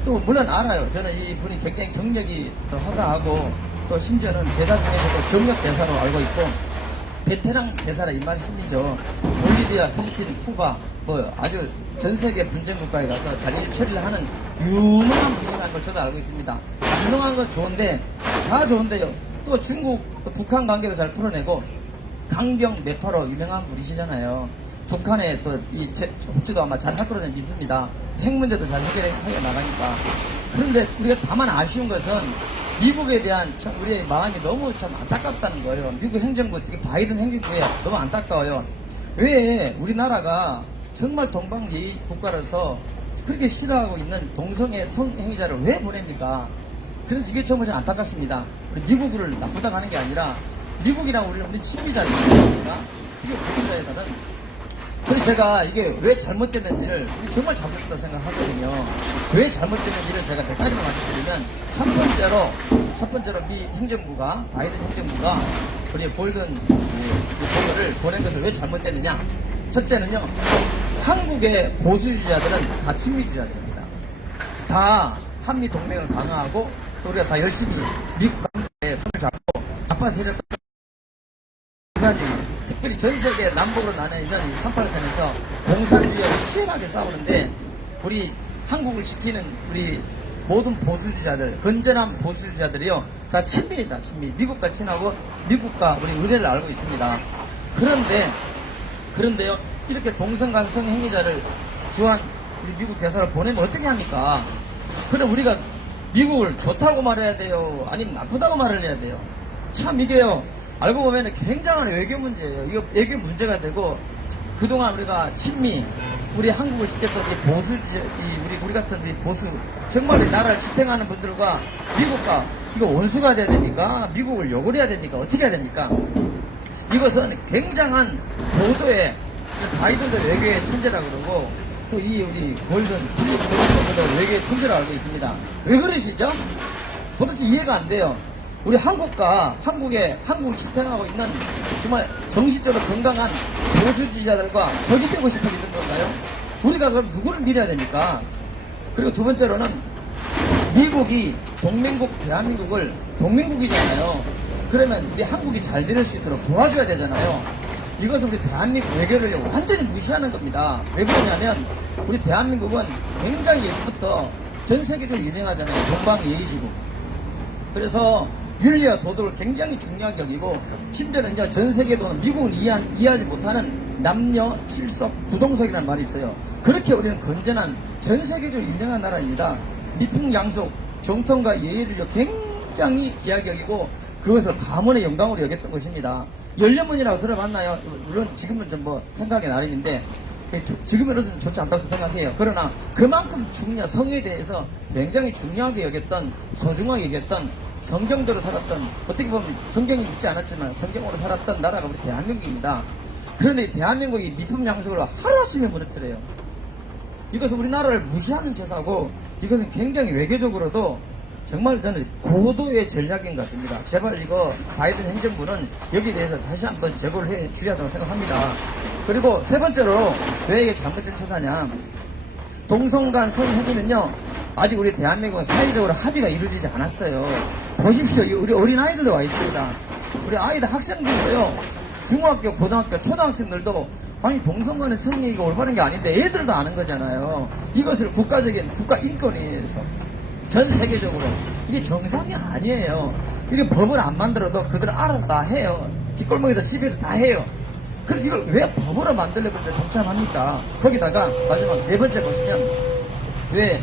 또, 물론 알아요. 저는 이 분이 굉장히 경력이 또 화사하고, 또 심지어는 대사 중에서도 경력 대사로 알고 있고, 베테랑 대사라 이 말이 실리죠. 볼리비아, 필리핀, 쿠바, 아주 전 세계 분쟁 국가에 가서 자기를 처리를 하는 유명한 분이라는 걸 저도 알고 있습니다. 유명한 건 좋은데, 다 좋은데요. 또 중국, 또 북한 관계도 잘 풀어내고, 강경 매파로 유명한 분이시잖아요. 북한에 또 호주도 아마 잘 할 거로 믿습니다. 핵 문제도 잘 해결해 나가니까. 그런데 우리가 다만 아쉬운 것은 미국에 대한 참 우리의 마음이 너무 참 안타깝다는 거예요. 미국 행정부, 특히 바이든 행정부에 너무 안타까워요. 왜 우리나라가 정말 동방예의 국가라서 그렇게 싫어하고 있는 동성애 성행위자를 왜 보냅니까? 그래서 이게 정말 좀 안타깝습니다. 우리 미국을 나쁘다고 하는 게 아니라 미국이랑 우리 친미자들입니다. 특히 우리나라에서는. 그래서 제가 이게 왜 잘못됐는지를 우리 정말 잘못됐다고 생각하거든요. 왜 잘못됐는지를 제가 몇 가지만 말씀드리면 첫 번째로 미 행정부가 바이든 행정부가 우리 보고를 보낸 것을 왜 잘못됐느냐? 첫째는요, 한국의 보수주의자들은 다 친미주의자들입니다. 다 한미 동맹을 강화하고 또 우리가 다 열심히 미국과 한국의 손을 잡고 좌파 세력과 특별히 전 세계 남북으로 나뉘어 있는 38선에서 공산주의와 치열하게 싸우는데 우리 한국을 지키는 우리 모든 보수주의자들, 건전한 보수주의자들이요 다 친미입니다. 친미. 미국과 친하고 미국과 우리 의뢰를 알고 있습니다. 그런데요 이렇게 동성간 성행위자를 주한 우리 미국 대사를 보내면 어떻게 합니까? 그럼 우리가 미국을 좋다고 말해야 돼요? 아니면 나쁘다고 말을 해야 돼요? 참 이게요 알고 보면 굉장한 외교 문제예요. 이거 외교 문제가 되고 그동안 우리가 친미, 우리 한국을 지켰던 이 보수, 우리 같은 우리 보수, 정말 우리 나라를 지탱하는 분들과 미국과 이거 원수가 돼야 됩니까? 미국을 욕을 해야 됩니까? 어떻게 해야 됩니까? 이것은 굉장한 보도의 바이든도 외교의 천재라 그러고 또 이 우리 필리핀도 외교의 천재로 알고 있습니다. 왜 그러시죠? 도대체 이해가 안 돼요. 우리 한국을 지탱하고 있는 정말 정신적으로 건강한 보수주의자들과 적이 되고 싶어서 이런 건가요? 우리가 그럼 누구를 밀어야 됩니까? 그리고 두 번째로는 미국이 동맹국 대한민국을 동맹국이잖아요. 그러면 우리 한국이 잘 될 수 있도록 도와줘야 되잖아요. 이것은 우리 대한민국 외교를 완전히 무시하는 겁니다. 왜 그러냐면 우리 대한민국은 굉장히 예전부터 전 세계적으로 유명하잖아요. 동방예의지국. 그래서 윤리와 도덕을 굉장히 중요하게 여기고 심지어는요 전 세계도 미국을 이해하지 못하는 남녀 칠석 부동석이라는 말이 있어요. 그렇게 우리는 건전한 전 세계적으로 유명한 나라입니다. 미풍양속 정통과 예의를 굉장히 귀하게 여기고 그것을 가문의 영광으로 여겼던 것입니다. 연례문이라고 들어봤나요? 물론 지금은 좀 생각의 나름인데 지금으로서는 좋지 않다고 생각해요. 그러나 그만큼 성에 대해서 굉장히 중요하게 여겼던, 소중하게 여겼던, 성경대로 살았던, 어떻게 보면 성경이 믿지 않았지만 성경으로 살았던 나라가 우리 대한민국입니다. 그런데 대한민국이 미품양속으로 하루아침에 무너뜨려요. 이것은 우리나라를 무시하는 제사고, 이것은 굉장히 외교적으로도 정말 저는 고도의 전략인 것 같습니다. 제발 이거 바이든 행정부는 여기에 대해서 다시 한번 재고를 해 주셔야 한다고 생각합니다. 그리고 세 번째로 왜 이게 잘못된 처사냐, 동성간 성행위는요 아직 우리 대한민국은 사회적으로 합의가 이루어지지 않았어요. 보십시오, 우리 어린아이들도 와 있습니다. 우리 아이들 학생들도요, 중학교, 고등학교, 초등학생들도 아니 동성간의 성행위가 올바른 게 아닌데 애들도 아는 거잖아요. 이것을 국가적인 국가 인권위에서 전 세계적으로 이게 정상이 아니에요. 이게 법을 안 만들어도 그들 알아서 다 해요. 뒷골목에서 집에서 다 해요. 그래서 이걸 왜 법으로 만들려고 동참합니까? 거기다가 마지막 네 번째 보시면 왜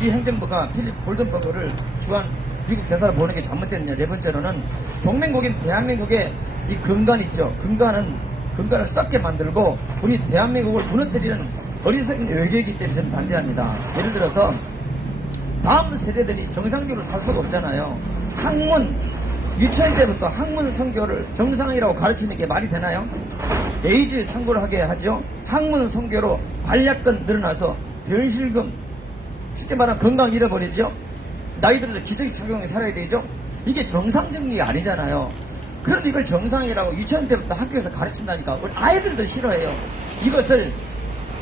이 미 행정부가 필립 골든버그를 주한 미국 대사를 보는 게 잘못됐냐. 네 번째로는 동맹국인 대한민국의 이 근간 있죠. 근간을 썩게 만들고 우리 대한민국을 무너뜨리는 어리석은 외교이기 때문에 저는 반대합니다. 예를 들어서 다음 세대들이 정상적으로 살 수가 없잖아요. 학문, 유치원 때부터 학문 선교를 정상이라고 가르치는 게 말이 되나요? 에이즈 참고를 하게 하죠. 학문 선교로 관략권 늘어나서 변실금, 쉽게 말하면 건강 잃어버리죠. 나이 들어서 기저귀 착용해 살아야 되죠. 이게 정상적인 게 아니잖아요. 그런데 이걸 정상이라고 유치원 때부터 학교에서 가르친다니까 우리 아이들도 싫어해요. 이것을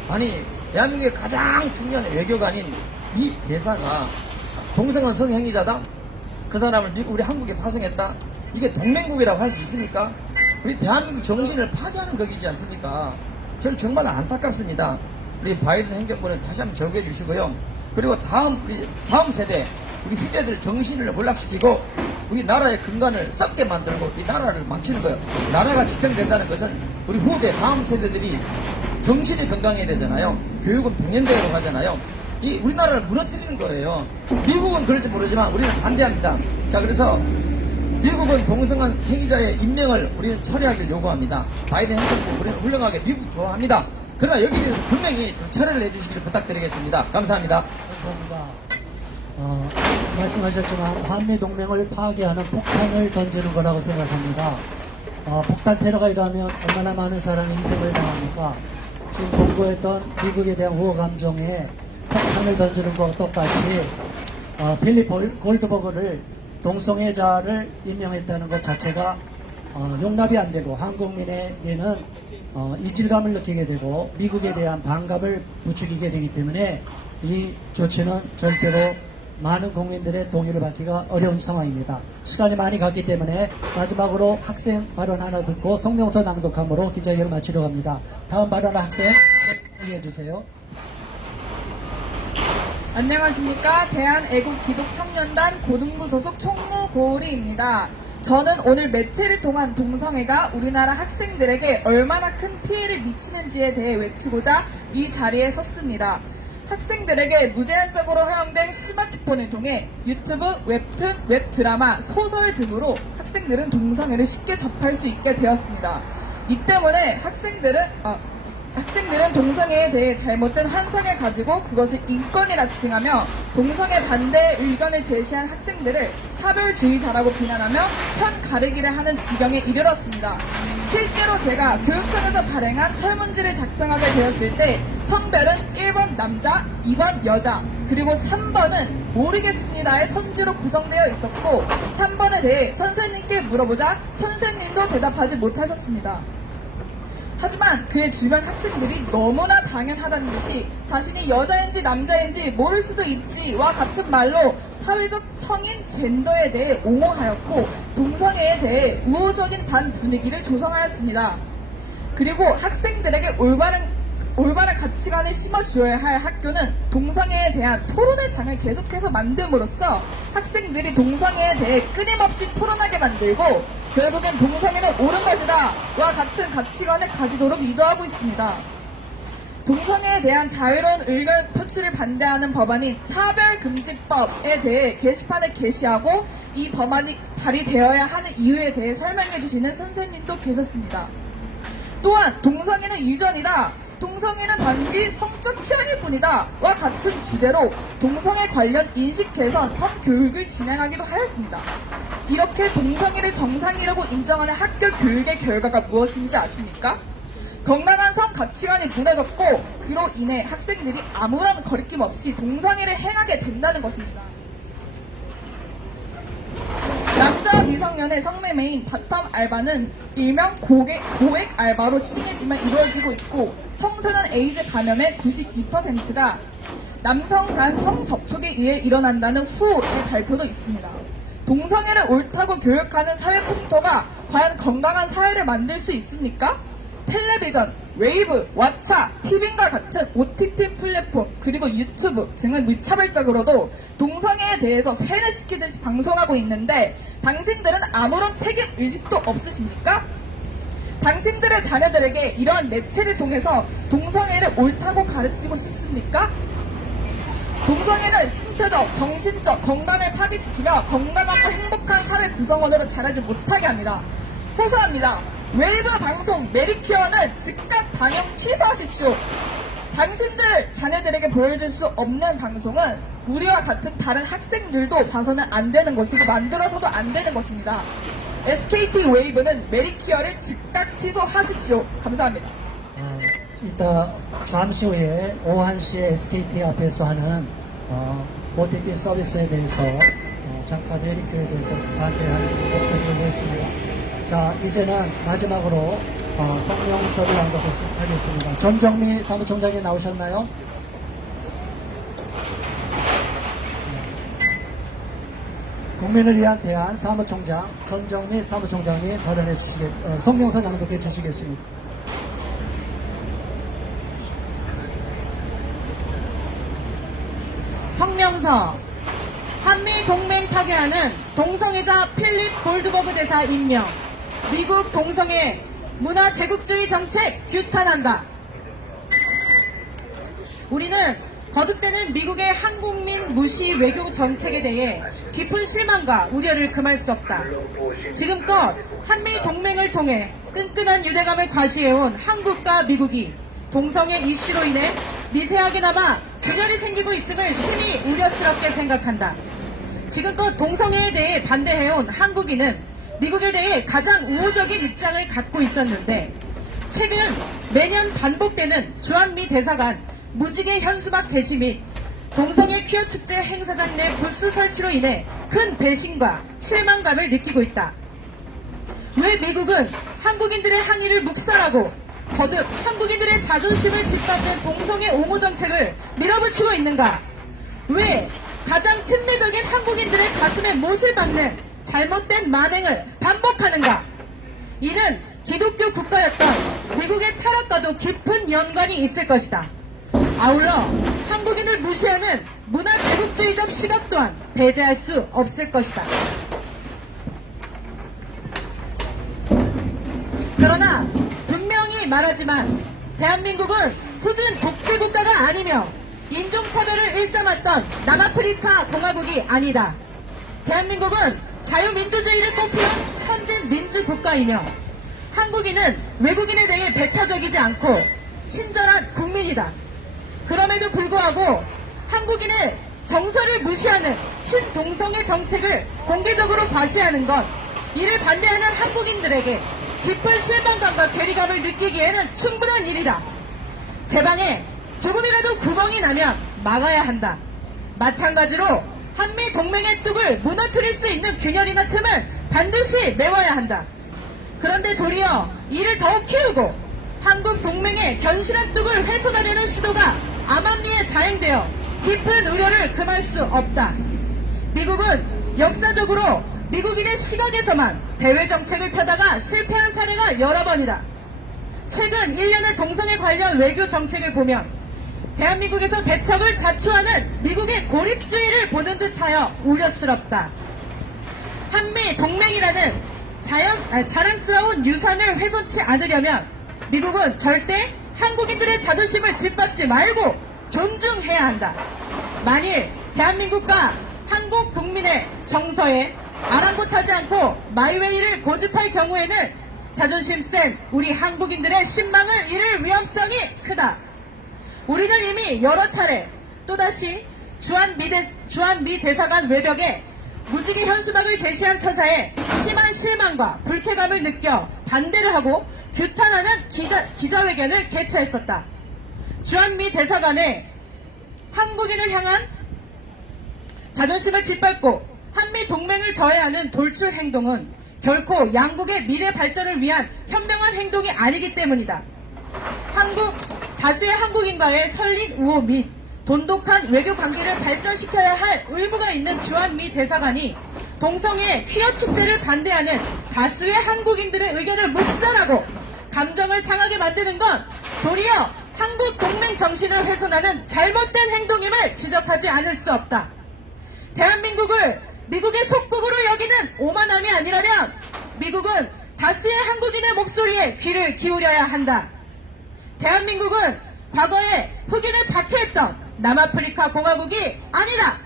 아니 대한민국의 가장 중요한 외교관인 이 대사가 동성간 성행위자다? 그 사람을 우리 한국에 파송했다? 이게 동맹국이라고 할 수 있습니까? 우리 대한민국 정신을 파괴하는 것이지 않습니까? 저는 정말 안타깝습니다. 우리 바이든 행정부는 다시 한번 적용해 주시고요. 그리고 다음 세대, 우리 후대들 정신을 몰락시키고 우리 나라의 근간을 썩게 만들고 이 나라를 망치는 거예요. 나라가 지탱된다는 것은 우리 후대, 다음 세대들이 정신이 건강해야 되잖아요. 교육은 100년대로 하잖아요. 이 우리나라를 무너뜨리는 거예요. 미국은 그럴지 모르지만 우리는 반대합니다. 자, 그래서 미국은 동성간 행위자의 임명을 우리는 처리하기를 요구합니다. 바이든 행정부 우리는 훌륭하게 미국 좋아합니다. 그러나 여기에 대해서 분명히 좀 처리를 해주시기를 부탁드리겠습니다. 감사합니다. 감사합니다. 말씀하셨지만 한미동맹을 파괴하는 폭탄을 던지는 거라고 생각합니다. 폭탄 테러가 일어나면 얼마나 많은 사람이 희생을 당합니까? 지금 공고했던 미국에 대한 우호 감정에 폭탄을 던지는 것과 똑같이 필립 골드버그를 동성애자를 임명했다는 것 자체가 용납이 안 되고 한국민에게는 이질감을 느끼게 되고 미국에 대한 반감을 부추기게 되기 때문에 이 조치는 절대로 많은 국민들의 동의를 받기가 어려운 상황입니다. 시간이 많이 갔기 때문에 마지막으로 학생 발언 하나 듣고 성명서 낭독함으로 기자회견을 마치려고 합니다. 다음 발언 학생 소개해 주세요. 안녕하십니까. 대한애국기독청년단 고등부 소속 총무 고우리입니다. 저는 오늘 매체를 통한 동성애가 우리나라 학생들에게 얼마나 큰 피해를 미치는지에 대해 외치고자 이 자리에 섰습니다. 학생들에게 무제한적으로 허용된 스마트폰을 통해 유튜브, 웹툰, 웹드라마, 소설 등으로 학생들은 동성애를 쉽게 접할 수 있게 되었습니다. 이 때문에 학생들은 동성애에 대해 잘못된 환상을 가지고 그것을 인권이라 지칭하며 동성애 반대 의견을 제시한 학생들을 차별주의자라고 비난하며 편 가르기를 하는 지경에 이르렀습니다. 실제로 제가 교육청에서 발행한 설문지를 작성하게 되었을 때 성별은 1번 남자, 2번 여자, 그리고 3번은 모르겠습니다의 선지로 구성되어 있었고 3번에 대해 선생님께 물어보자 선생님도 대답하지 못하셨습니다. 하지만 그의 주변 학생들이 너무나 당연하다는 듯이 자신이 여자인지 남자인지 모를 수도 있지와 같은 말로 사회적 성인 젠더에 대해 옹호하였고 동성애에 대해 우호적인 반 분위기를 조성하였습니다. 그리고 학생들에게 올바른 가치관을 심어주어야 할 학교는 동성애에 대한 토론의 장을 계속해서 만듦으로써 학생들이 동성애에 대해 끊임없이 토론하게 만들고 결국엔 동성애는 옳은 것이다 와 같은 가치관을 가지도록 유도하고 있습니다. 동성애에 대한 자유로운 의견 표출을 반대하는 법안인 차별금지법에 대해 게시판을 게시하고 이 법안이 발의되어야 하는 이유에 대해 설명해 주시는 선생님도 계셨습니다. 또한 동성애는 유전이다. 동성애는 단지 성적 취향일 뿐이다 와 같은 주제로 동성애 관련 인식 개선, 성교육을 진행하기도 하였습니다. 이렇게 동성애를 정상이라고 인정하는 학교 교육의 결과가 무엇인지 아십니까? 건강한 성 가치관이 무너졌고 그로 인해 학생들이 아무런 거리낌 없이 동성애를 행하게 된다는 것입니다. 남자 미성년의 성매매인 바텀 알바는 일명 고액 알바로 칭해지만 이루어지고 있고 청소년 에이즈 감염의 92%가 남성 간 성접촉에 의해 일어난다는 후의 발표도 있습니다. 동성애를 옳다고 교육하는 사회 풍토가 과연 건강한 사회를 만들 수 있습니까? 텔레비전, 웨이브, 왓챠, 티빙과 같은 OTT 플랫폼 그리고 유튜브 등을 무차별적으로도 동성애에 대해서 세뇌시키듯이 방송하고 있는데 당신들은 아무런 책임의식도 없으십니까? 당신들의 자녀들에게 이러한 매체를 통해서 동성애를 옳다고 가르치고 싶습니까? 동성애는 신체적, 정신적 건강을 파괴시키며 건강하고 행복한 사회 구성원으로 자라지 못하게 합니다. 호소합니다. 웨이브 방송 메리큐어는 즉각 방영 취소하십시오. 당신들 자녀들에게 보여줄 수 없는 방송은 우리와 같은 다른 학생들도 봐서는 안 되는 것이고 만들어서도 안 되는 것입니다. SKT 웨이브는 메리큐어를 즉각 취소하십시오. 감사합니다. 이따 잠시 후에 오후 1시에 SKT 앞에서 하는 OTT 서비스에 대해서 잠깐 메리큐에 대해서 반대하는 목소리를 냈습니다. 자, 이제는 마지막으로 성명서를 낭독하겠습니다. 전정미 사무총장이 나오셨나요? 국민을 위한 대안 사무총장 전정미 사무총장이 발언해 성명서 낭독해 주시겠습니다. 성명서. 한미 동맹 파괴하는 동성애자 필립 골드버그 대사 임명. 미국 동성애 문화 제국주의 정책 규탄한다. 우리는 거듭되는 미국의 한국민 무시 외교 정책에 대해 깊은 실망과 우려를 금할 수 없다. 지금껏 한미 동맹을 통해 끈끈한 유대감을 과시해온 한국과 미국이 동성애 이슈로 인해 미세하게나마 균열이 생기고 있음을 심히 우려스럽게 생각한다. 지금껏 동성애에 대해 반대해온 한국인은 미국에 대해 가장 우호적인 입장을 갖고 있었는데 최근 매년 반복되는 주한미 대사관 무지개 현수막 게시 및 동성애 퀴어 축제 행사장 내 부스 설치로 인해 큰 배신과 실망감을 느끼고 있다. 왜 미국은 한국인들의 항의를 묵살하고 거듭 한국인들의 자존심을 짓밟는 동성애 옹호 정책을 밀어붙이고 있는가? 왜 가장 친미적인 한국인들의 가슴에 못을 박는 잘못된 만행을 반복하는가? 이는 기독교 국가였던 미국의 타락과도 깊은 연관이 있을 것이다. 아울러 한국인을 무시하는 문화 제국주의적 시각 또한 배제할 수 없을 것이다. 그러나 분명히 말하지만 대한민국은 후진 독재국가가 아니며 인종차별을 일삼았던 남아프리카 공화국이 아니다. 대한민국은 자유민주주의를 꽃피운 선진 민주국가이며 한국인은 외국인에 대해 배타적이지 않고 친절한 국민이다. 그럼에도 불구하고 한국인의 정서를 무시하는 친동성애 정책을 공개적으로 과시하는 것, 이를 반대하는 한국인들에게 깊은 실망감과 괴리감을 느끼기에는 충분한 일이다. 제방에 조금이라도 구멍이 나면 막아야 한다. 마찬가지로 한미 동맹의 뚝을 무너뜨릴 수 있는 균열이나 틈을 반드시 메워야 한다. 그런데 도리어 이를 더욱 키우고 한국 동맹의 견실한 뚝을 훼손하려는 시도가 암암리에 자행되어 깊은 우려를 금할 수 없다. 미국은 역사적으로 미국인의 시각에서만 대외 정책을 펴다가 실패한 사례가 여러 번이다. 최근 1년의 동성애 관련 외교 정책을 보면 대한민국에서 배척을 자초하는 미국의 고립주의를 보는 듯하여 우려스럽다. 한미 동맹이라는 자랑스러운 유산을 훼손치 않으려면 미국은 절대 한국인들의 자존심을 짓밟지 말고 존중해야 한다. 만일 대한민국과 한국 국민의 정서에 아랑곳하지 않고 마이웨이를 고집할 경우에는 자존심 센 우리 한국인들의 신망을 잃을 위험성이 크다. 우리는 이미 여러 차례 또다시 주한미 대사관 외벽에 무지개 현수막을 게시한 처사에 심한 실망과 불쾌감을 느껴 반대를 하고 규탄하는 기자회견을 개최했었다. 주한미 대사관에 한국인을 향한 자존심을 짓밟고 한미 동맹을 저해하는 돌출 행동은 결코 양국의 미래 발전을 위한 현명한 행동이 아니기 때문이다. 다수의 한국인과의 설린 우호 및 돈독한 외교 관계를 발전시켜야 할 의무가 있는 주한미 대사관이 동성애 퀴어 축제를 반대하는 다수의 한국인들의 의견을 묵살하고 감정을 상하게 만드는 건 도리어 한국 동맹 정신을 훼손하는 잘못된 행동임을 지적하지 않을 수 없다. 대한민국을 미국의 속국으로 여기는 오만함이 아니라면 미국은 다수의 한국인의 목소리에 귀를 기울여야 한다. 대한민국은 과거에 흑인을 박해했던 남아프리카 공화국이 아니다.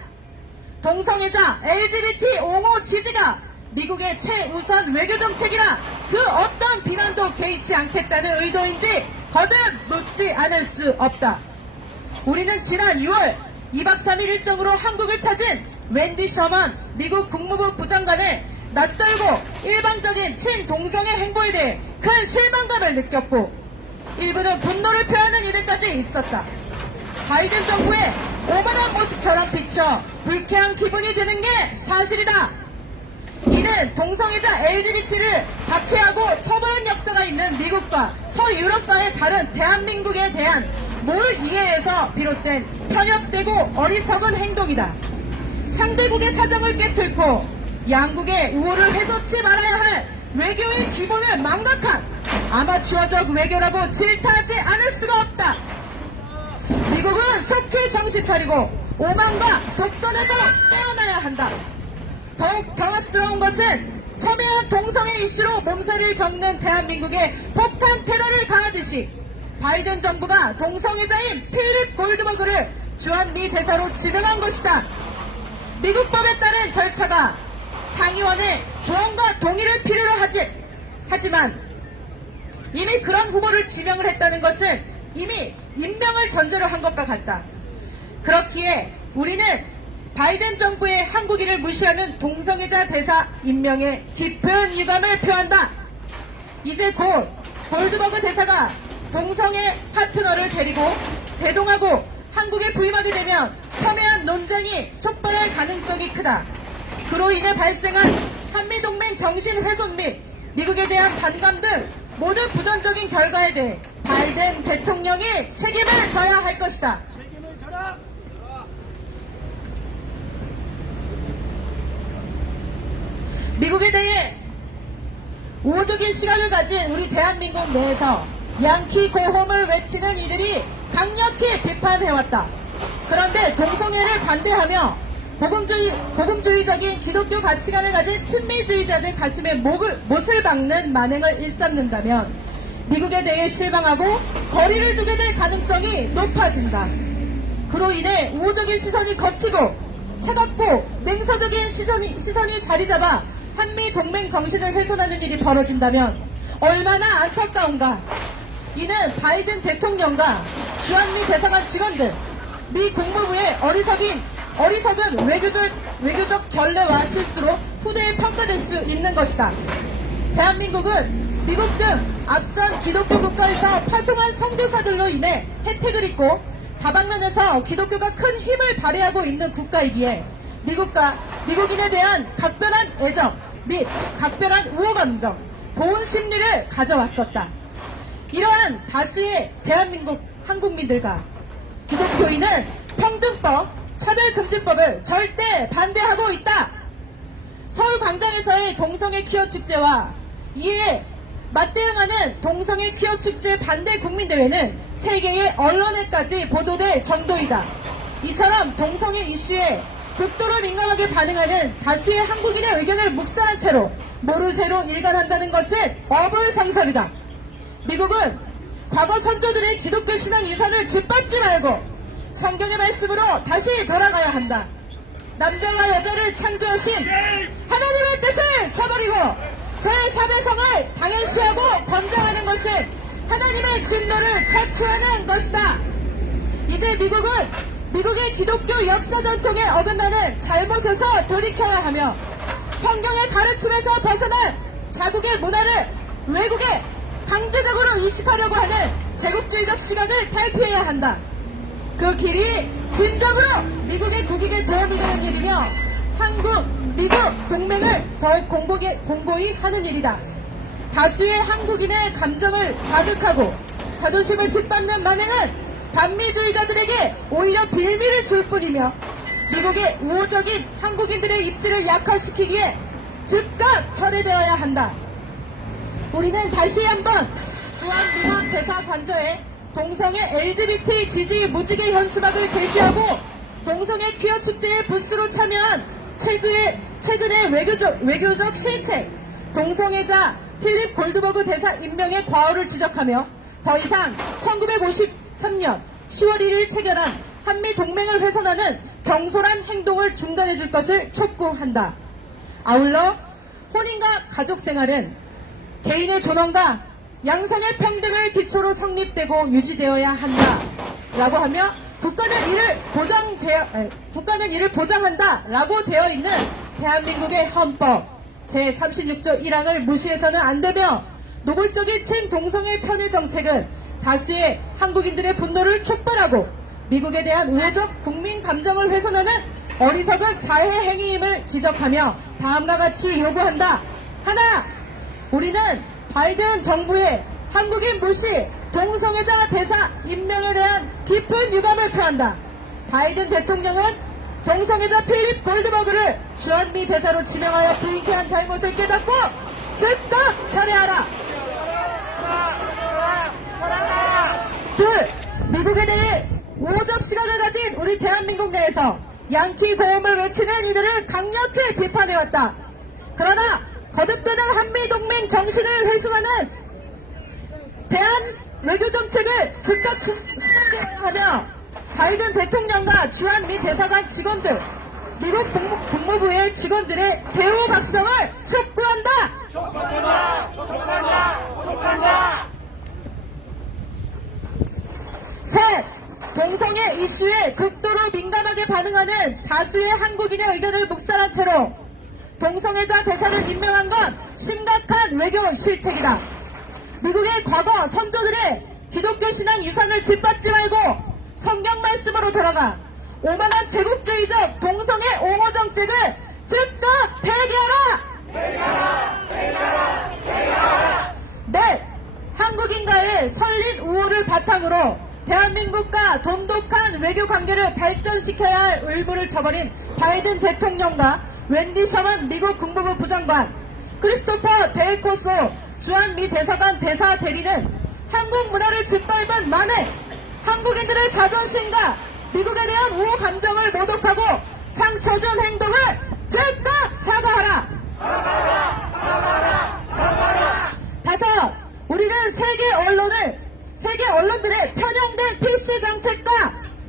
동성애자 LGBT 옹호 지지가 미국의 최우선 외교 정책이라 그 어떤 비난도 개의치 않겠다는 의도인지 거듭 묻지 않을 수 없다. 우리는 지난 6월 2박 3일 일정으로 한국을 찾은 웬디 셔먼 미국 국무부 부장관을 낯설고 일방적인 친동성애 행보에 대해 큰 실망감을 느꼈고 일부는 분노를 표하는 이들까지 있었다. 바이든 정부의 오만한 모습처럼 비쳐 불쾌한 기분이 드는 게 사실이다. 이는 동성애자 LGBT를 박해하고 처벌한 역사가 있는 미국과 서유럽과의 다른 대한민국에 대한 몰 이해에서 비롯된 편협되고 어리석은 행동이다. 상대국의 사정을 깨뚫고 양국의 우호를 훼손치 말아야 할 외교의 기본을 망각한 아마추어적 외교라고 질타하지 않을 수가 없다. 미국은 속히 정신 차리고 오만과 독선에서 떼어나야 한다. 더욱 경악스러운 것은 첨예한 동성애 이슈로 몸살을 겪는 대한민국에 폭탄 테러를 가하듯이 바이든 정부가 동성애자인 필립 골드버그를 주한미 대사로 지명한 것이다. 미국 법에 따른 절차가 상의원의 조언과 동의를 필요로 하지만 이미 그런 후보를 지명을 했다는 것은 이미 임명을 전제로 한 것과 같다. 그렇기에 우리는 바이든 정부의 한국인을 무시하는 동성애자 대사 임명에 깊은 유감을 표한다. 이제 곧 골드버그 대사가 동성애 파트너를 데리고 대동하고 한국에 부임하게 되면 첨예한 논쟁이 촉발할 가능성이 크다. 그로 인해 발생한 한미동맹 정신 훼손 및 미국에 대한 반감 등 모든 부정적인 결과에 대해 바이든 대통령이 책임을 져야 할 것이다. 미국에 대해 우호적인 시각을 가진 우리 대한민국 내에서 양키 고홈을 외치는 이들이 강력히 비판해왔다. 그런데 동성애를 반대하며 복음주의적인 기독교 가치관을 가진 친미주의자들 가슴에 못을 박는 만행을 일삼는다면 미국에 대해 실망하고 거리를 두게 될 가능성이 높아진다. 그로 인해 우호적인 시선이 거치고 차갑고 냉소적인 시선이 자리잡아 한미 동맹 정신을 훼손하는 일이 벌어진다면 얼마나 안타까운가. 이는 바이든 대통령과 주한미 대사관 직원들, 미 국무부의 어리석은 외교적 결례와 실수로 후대에 평가될 수 있는 것이다. 대한민국은 미국 등 앞선 기독교 국가에서 파송한 선교사들로 인해 혜택을 입고 다방면에서 기독교가 큰 힘을 발휘하고 있는 국가이기에 미국과 미국인에 대한 각별한 애정 및 각별한 우호 감정, 보온 심리를 가져왔었다. 이러한 다수의 대한민국 한국민들과 기독교인은 평등법, 차별금지법을 절대 반대하고 있다. 서울 광장에서의 동성애 퀴어 축제와 이에 맞대응하는 동성애 퀴어 축제 반대 국민대회는 세계의 언론에까지 보도될 정도이다. 이처럼 동성애 이슈에 극도로 민감하게 반응하는 다수의 한국인의 의견을 묵살한 채로 모르쇠로 일관한다는 것은 어불성설이다. 미국은 과거 선조들의 기독교 신앙 유산을 짓밟지 말고 성경의 말씀으로 다시 돌아가야 한다. 남자와 여자를 창조하신 하나님의 뜻을 저버리고 제4배성을 당연시하고 범정하는 것은 하나님의 진노를 자초하는 것이다. 이제 미국의 기독교 역사 전통에 어긋나는 잘못에서 돌이켜야 하며 성경의 가르침에서 벗어난 자국의 문화를 외국에 강제적으로 이식하려고 하는 제국주의적 시각을 탈피해야 한다. 그 길이 진정으로 미국의 국익에 도움이 되는 일이며 미국 동맹을 더욱 공고히 하는 일이다. 다수의 한국인의 감정을 자극하고 자존심을 짓밟는 만행은 반미주의자들에게 오히려 빌미를 줄 뿐이며 미국의 우호적인 한국인들의 입지를 약화시키기에 즉각 철회되어야 한다. 우리는 다시 한번 주한미군 대사 관저에 동성애 LGBT 지지 무지개 현수막을 게시하고 동성애 퀴어 축제에 부스로 참여한 최근의 외교적 실책 동성애자 필립 골드버그 대사 임명의 과오를 지적하며 더 이상 1953년 10월 1일 체결한 한미 동맹을 훼손하는 경솔한 행동을 중단해 줄 것을 촉구한다. 아울러 혼인과 가족 생활은 개인의 존엄과 양성의 평등을 기초로 성립되고 유지되어야 한다. 라고 하며 국가는 이를 보장한다. 라고 되어 있는 대한민국의 헌법 제36조 1항을 무시해서는 안 되며 노골적인 친동성애 편의 정책은 다수의 한국인들의 분노를 촉발하고 미국에 대한 우호적 국민 감정을 훼손하는 어리석은 자해 행위임을 지적하며 다음과 같이 요구한다. 하나, 우리는 바이든 정부의 한국인 무시, 동성애자 대사 임명에 대한 깊은 유감을 표한다. 바이든 대통령은 동성애자 필립 골드버그를 주한미 대사로 지명하여 불쾌한 잘못을 깨닫고 즉각 철회하라. 둘, 미국에 대해 우호적 시각을 가진 우리 대한민국 내에서 양키 고음을 외치는 이들을 강력히 비판해왔다. 그러나 거듭되는 한미동맹 정신을 훼손하는 대한 외교정책을 즉각 수정되어야 하며 바이든 대통령과 주한미 대사관 직원들, 미국 국무부의 직원들의 대우 각성을 촉구한다. 셋, 동성애 이슈에 극도로 민감하게 반응하는 다수의 한국인의 의견을 묵살한 채로 동성애자 대사를 임명한 건 심각한 외교 실책이다. 미국의 과거 선조들의 기독교 신앙 유산을 짓밟지 말고 성경 말씀으로 돌아가 오만한 제국주의적 동성애 옹호 정책을 즉각 폐기하라! 넷, 한국인과의 설린 우호를 바탕으로 대한민국과 돈독한 외교 관계를 발전시켜야 할 의무를 저버린 바이든 대통령과 웬디 셔먼 미국 국무부 부장관, 크리스토퍼 델코소 주한미 대사관 대사 대리는 한국 문화를 짓밟은 만에 한국인들의 자존심과 미국에 대한 우호 감정을 모독하고 상처 준 행동을 즉각 사과하라. 다섯, 우리는 세계 언론들의 편향된 PC 정책과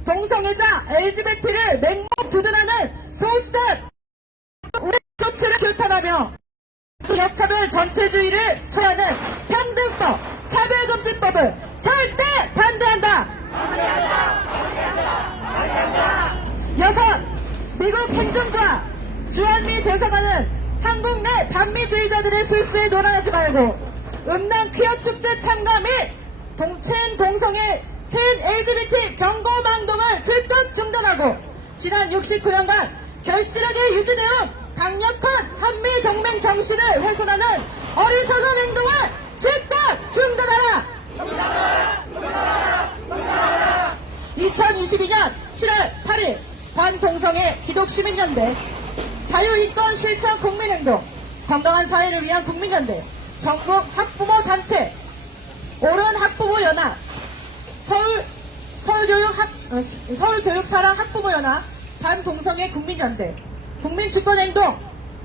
동성애자 LGBT를 맹목 두둔하는 소수자 조치를 규탄하며 역차별 전체주의를 초하는 평등법, 차별금지법을 절대 반대한다. 여섯, 미국 행정부와 주한미 대사관은 한국 내 반미주의자들의 술수에 놀아나지 말고 음란 퀴어 축제 참가 및 친동성애, 친-LGBT 경고망동을 즉각 중단하고 지난 69년간 결실하게 유지되어 강력한 한미 동맹 정신을 훼손하는 어리석은 행동을 즉각 중단하라. 2022년 7월 8일 반동성애 기독시민연대 자유인권 실천 국민행동 건강한 사회를 위한 국민연대 전국 학부모 단체 오른 학부모연합 서울교육사랑 학부모연합 반동성애 국민연대 국민주권행동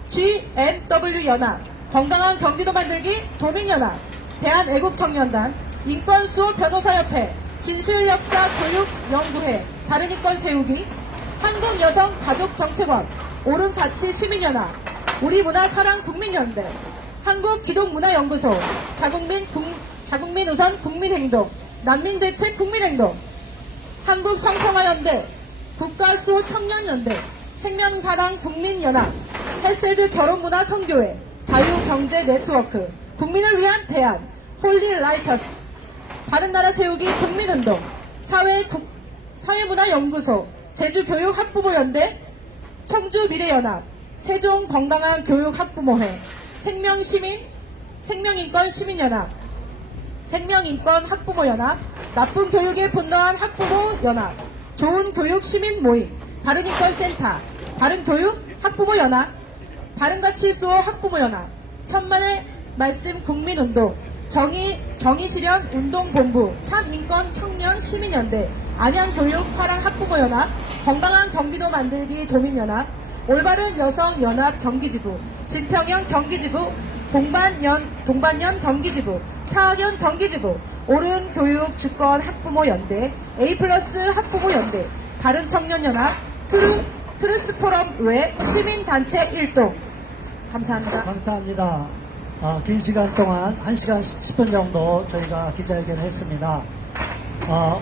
GMW연합 건강한 경기도 만들기 도민연합 대한애국청년단 인권수호 변호사협회 진실역사교육연구회 바른인권 세우기 한국여성가족정책원 옳은가치 시민연합 우리문화사랑국민연대 한국기독문화연구소, 자국민 우선 국민행동, 난민대책 국민행동, 한국성평화연대, 국가수호청년연대, 생명사랑 국민연합, 헬세드 결혼문화 선교회, 자유경제네트워크, 국민을 위한 대안, 홀리라이터스, 바른나라 세우기 국민운동, 사회문화연구소, 제주교육학부모연대, 청주미래연합, 세종건강한 교육학부모회, 생명인권시민연합, 생명인권학부모연합, 나쁜 교육에 분노한 학부모연합, 좋은교육시민모임, 바른인권센터, 바른교육학부모연합, 바른가치수호 학부모연합, 천만의 말씀 국민운동, 정의실현 운동본부, 참인권 청년 시민연대, 안양교육 사랑학부모연합, 건강한 경기도 만들기 도민연합, 올바른 여성연합 경기지부, 진평형 경기지부, 동반년 경기지부, 차학연 경기지부, 옳은교육 주권 학부모연대, A+플러스 학부모연대, 바른청년연합, 트루스포럼 외 시민단체 일동. 감사합니다. 감사합니다. 긴 시간 동안 1시간 10분 정도 저희가 기자회견을 했습니다.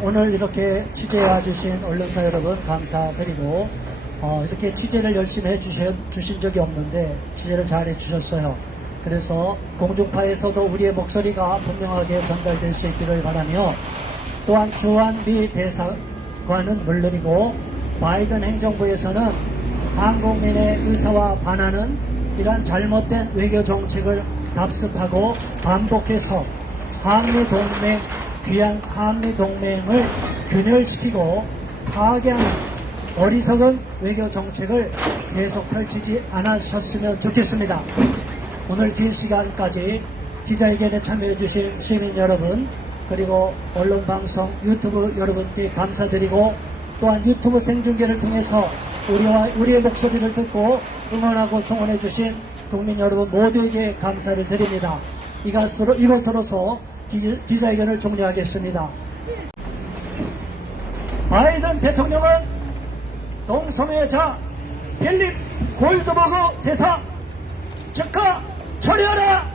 오늘 이렇게 취재해 주신 언론사 여러분 감사드리고 이렇게 취재를 열심히 해주신 적이 없는데 취재를 잘 해주셨어요. 그래서 공중파에서도 우리의 목소리가 분명하게 전달될 수 있기를 바라며 또한 주한미 대사관은 물론이고 바이든 행정부에서는 한국민의 의사와 반하는 이러한 잘못된 외교 정책을 답습하고 반복해서 귀한 한미동맹을 균열시키고 파괴하는 어리석은 외교 정책을 계속 펼치지 않으셨으면 좋겠습니다. 오늘 긴 시간까지 기자회견에 참여해주신 시민 여러분, 그리고 언론방송 유튜브 여러분께 감사드리고 또한 유튜브 생중계를 통해서 우리의 목소리를 듣고 응원하고 성원해주신 국민 여러분 모두에게 감사를 드립니다. 이것으로서 기자회견을 종료하겠습니다. 바이든 대통령은 동성애자 필립 골드버그 대사 즉각 처리하라!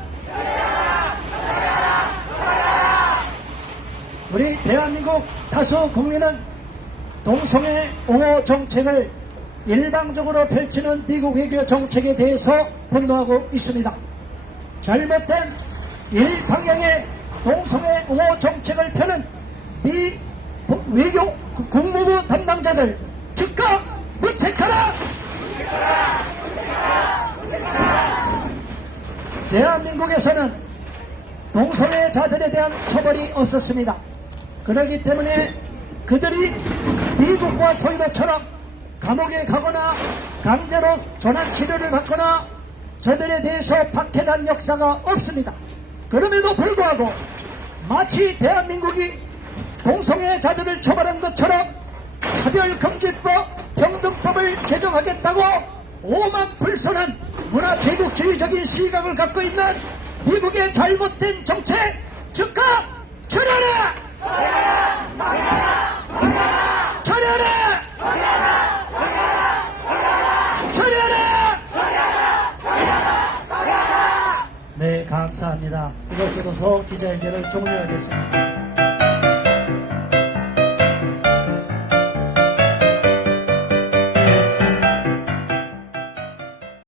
우리 대한민국 다수 국민은 동성애 옹호 정책을 일방적으로 펼치는 미국 외교 정책에 대해서 분노하고 있습니다. 잘못된 일방향의 동성애 옹호 정책을 펴는 미 외교 국무부 담당자들 즉각 문책하라! 대한민국에서는 동성애자들에 대한 처벌이 없었습니다. 그렇기 때문에 그들이 미국과 서유럽처럼 감옥에 가거나 강제로 전환치료를 받거나 저들에 대해서 박해한 역사가 없습니다. 그럼에도 불구하고 마치 대한민국이 동성애자들을 처벌한 것처럼 차별금지법, 평등법을 제정하겠다고 오만불선한 문화제국주의적인 시각을 갖고 있는 미국의 잘못된 정책 즉각 처리하라! 처리하라! 처리하라! 네, 감사합니다. 이것으로서 기자회견을 종료하겠습니다.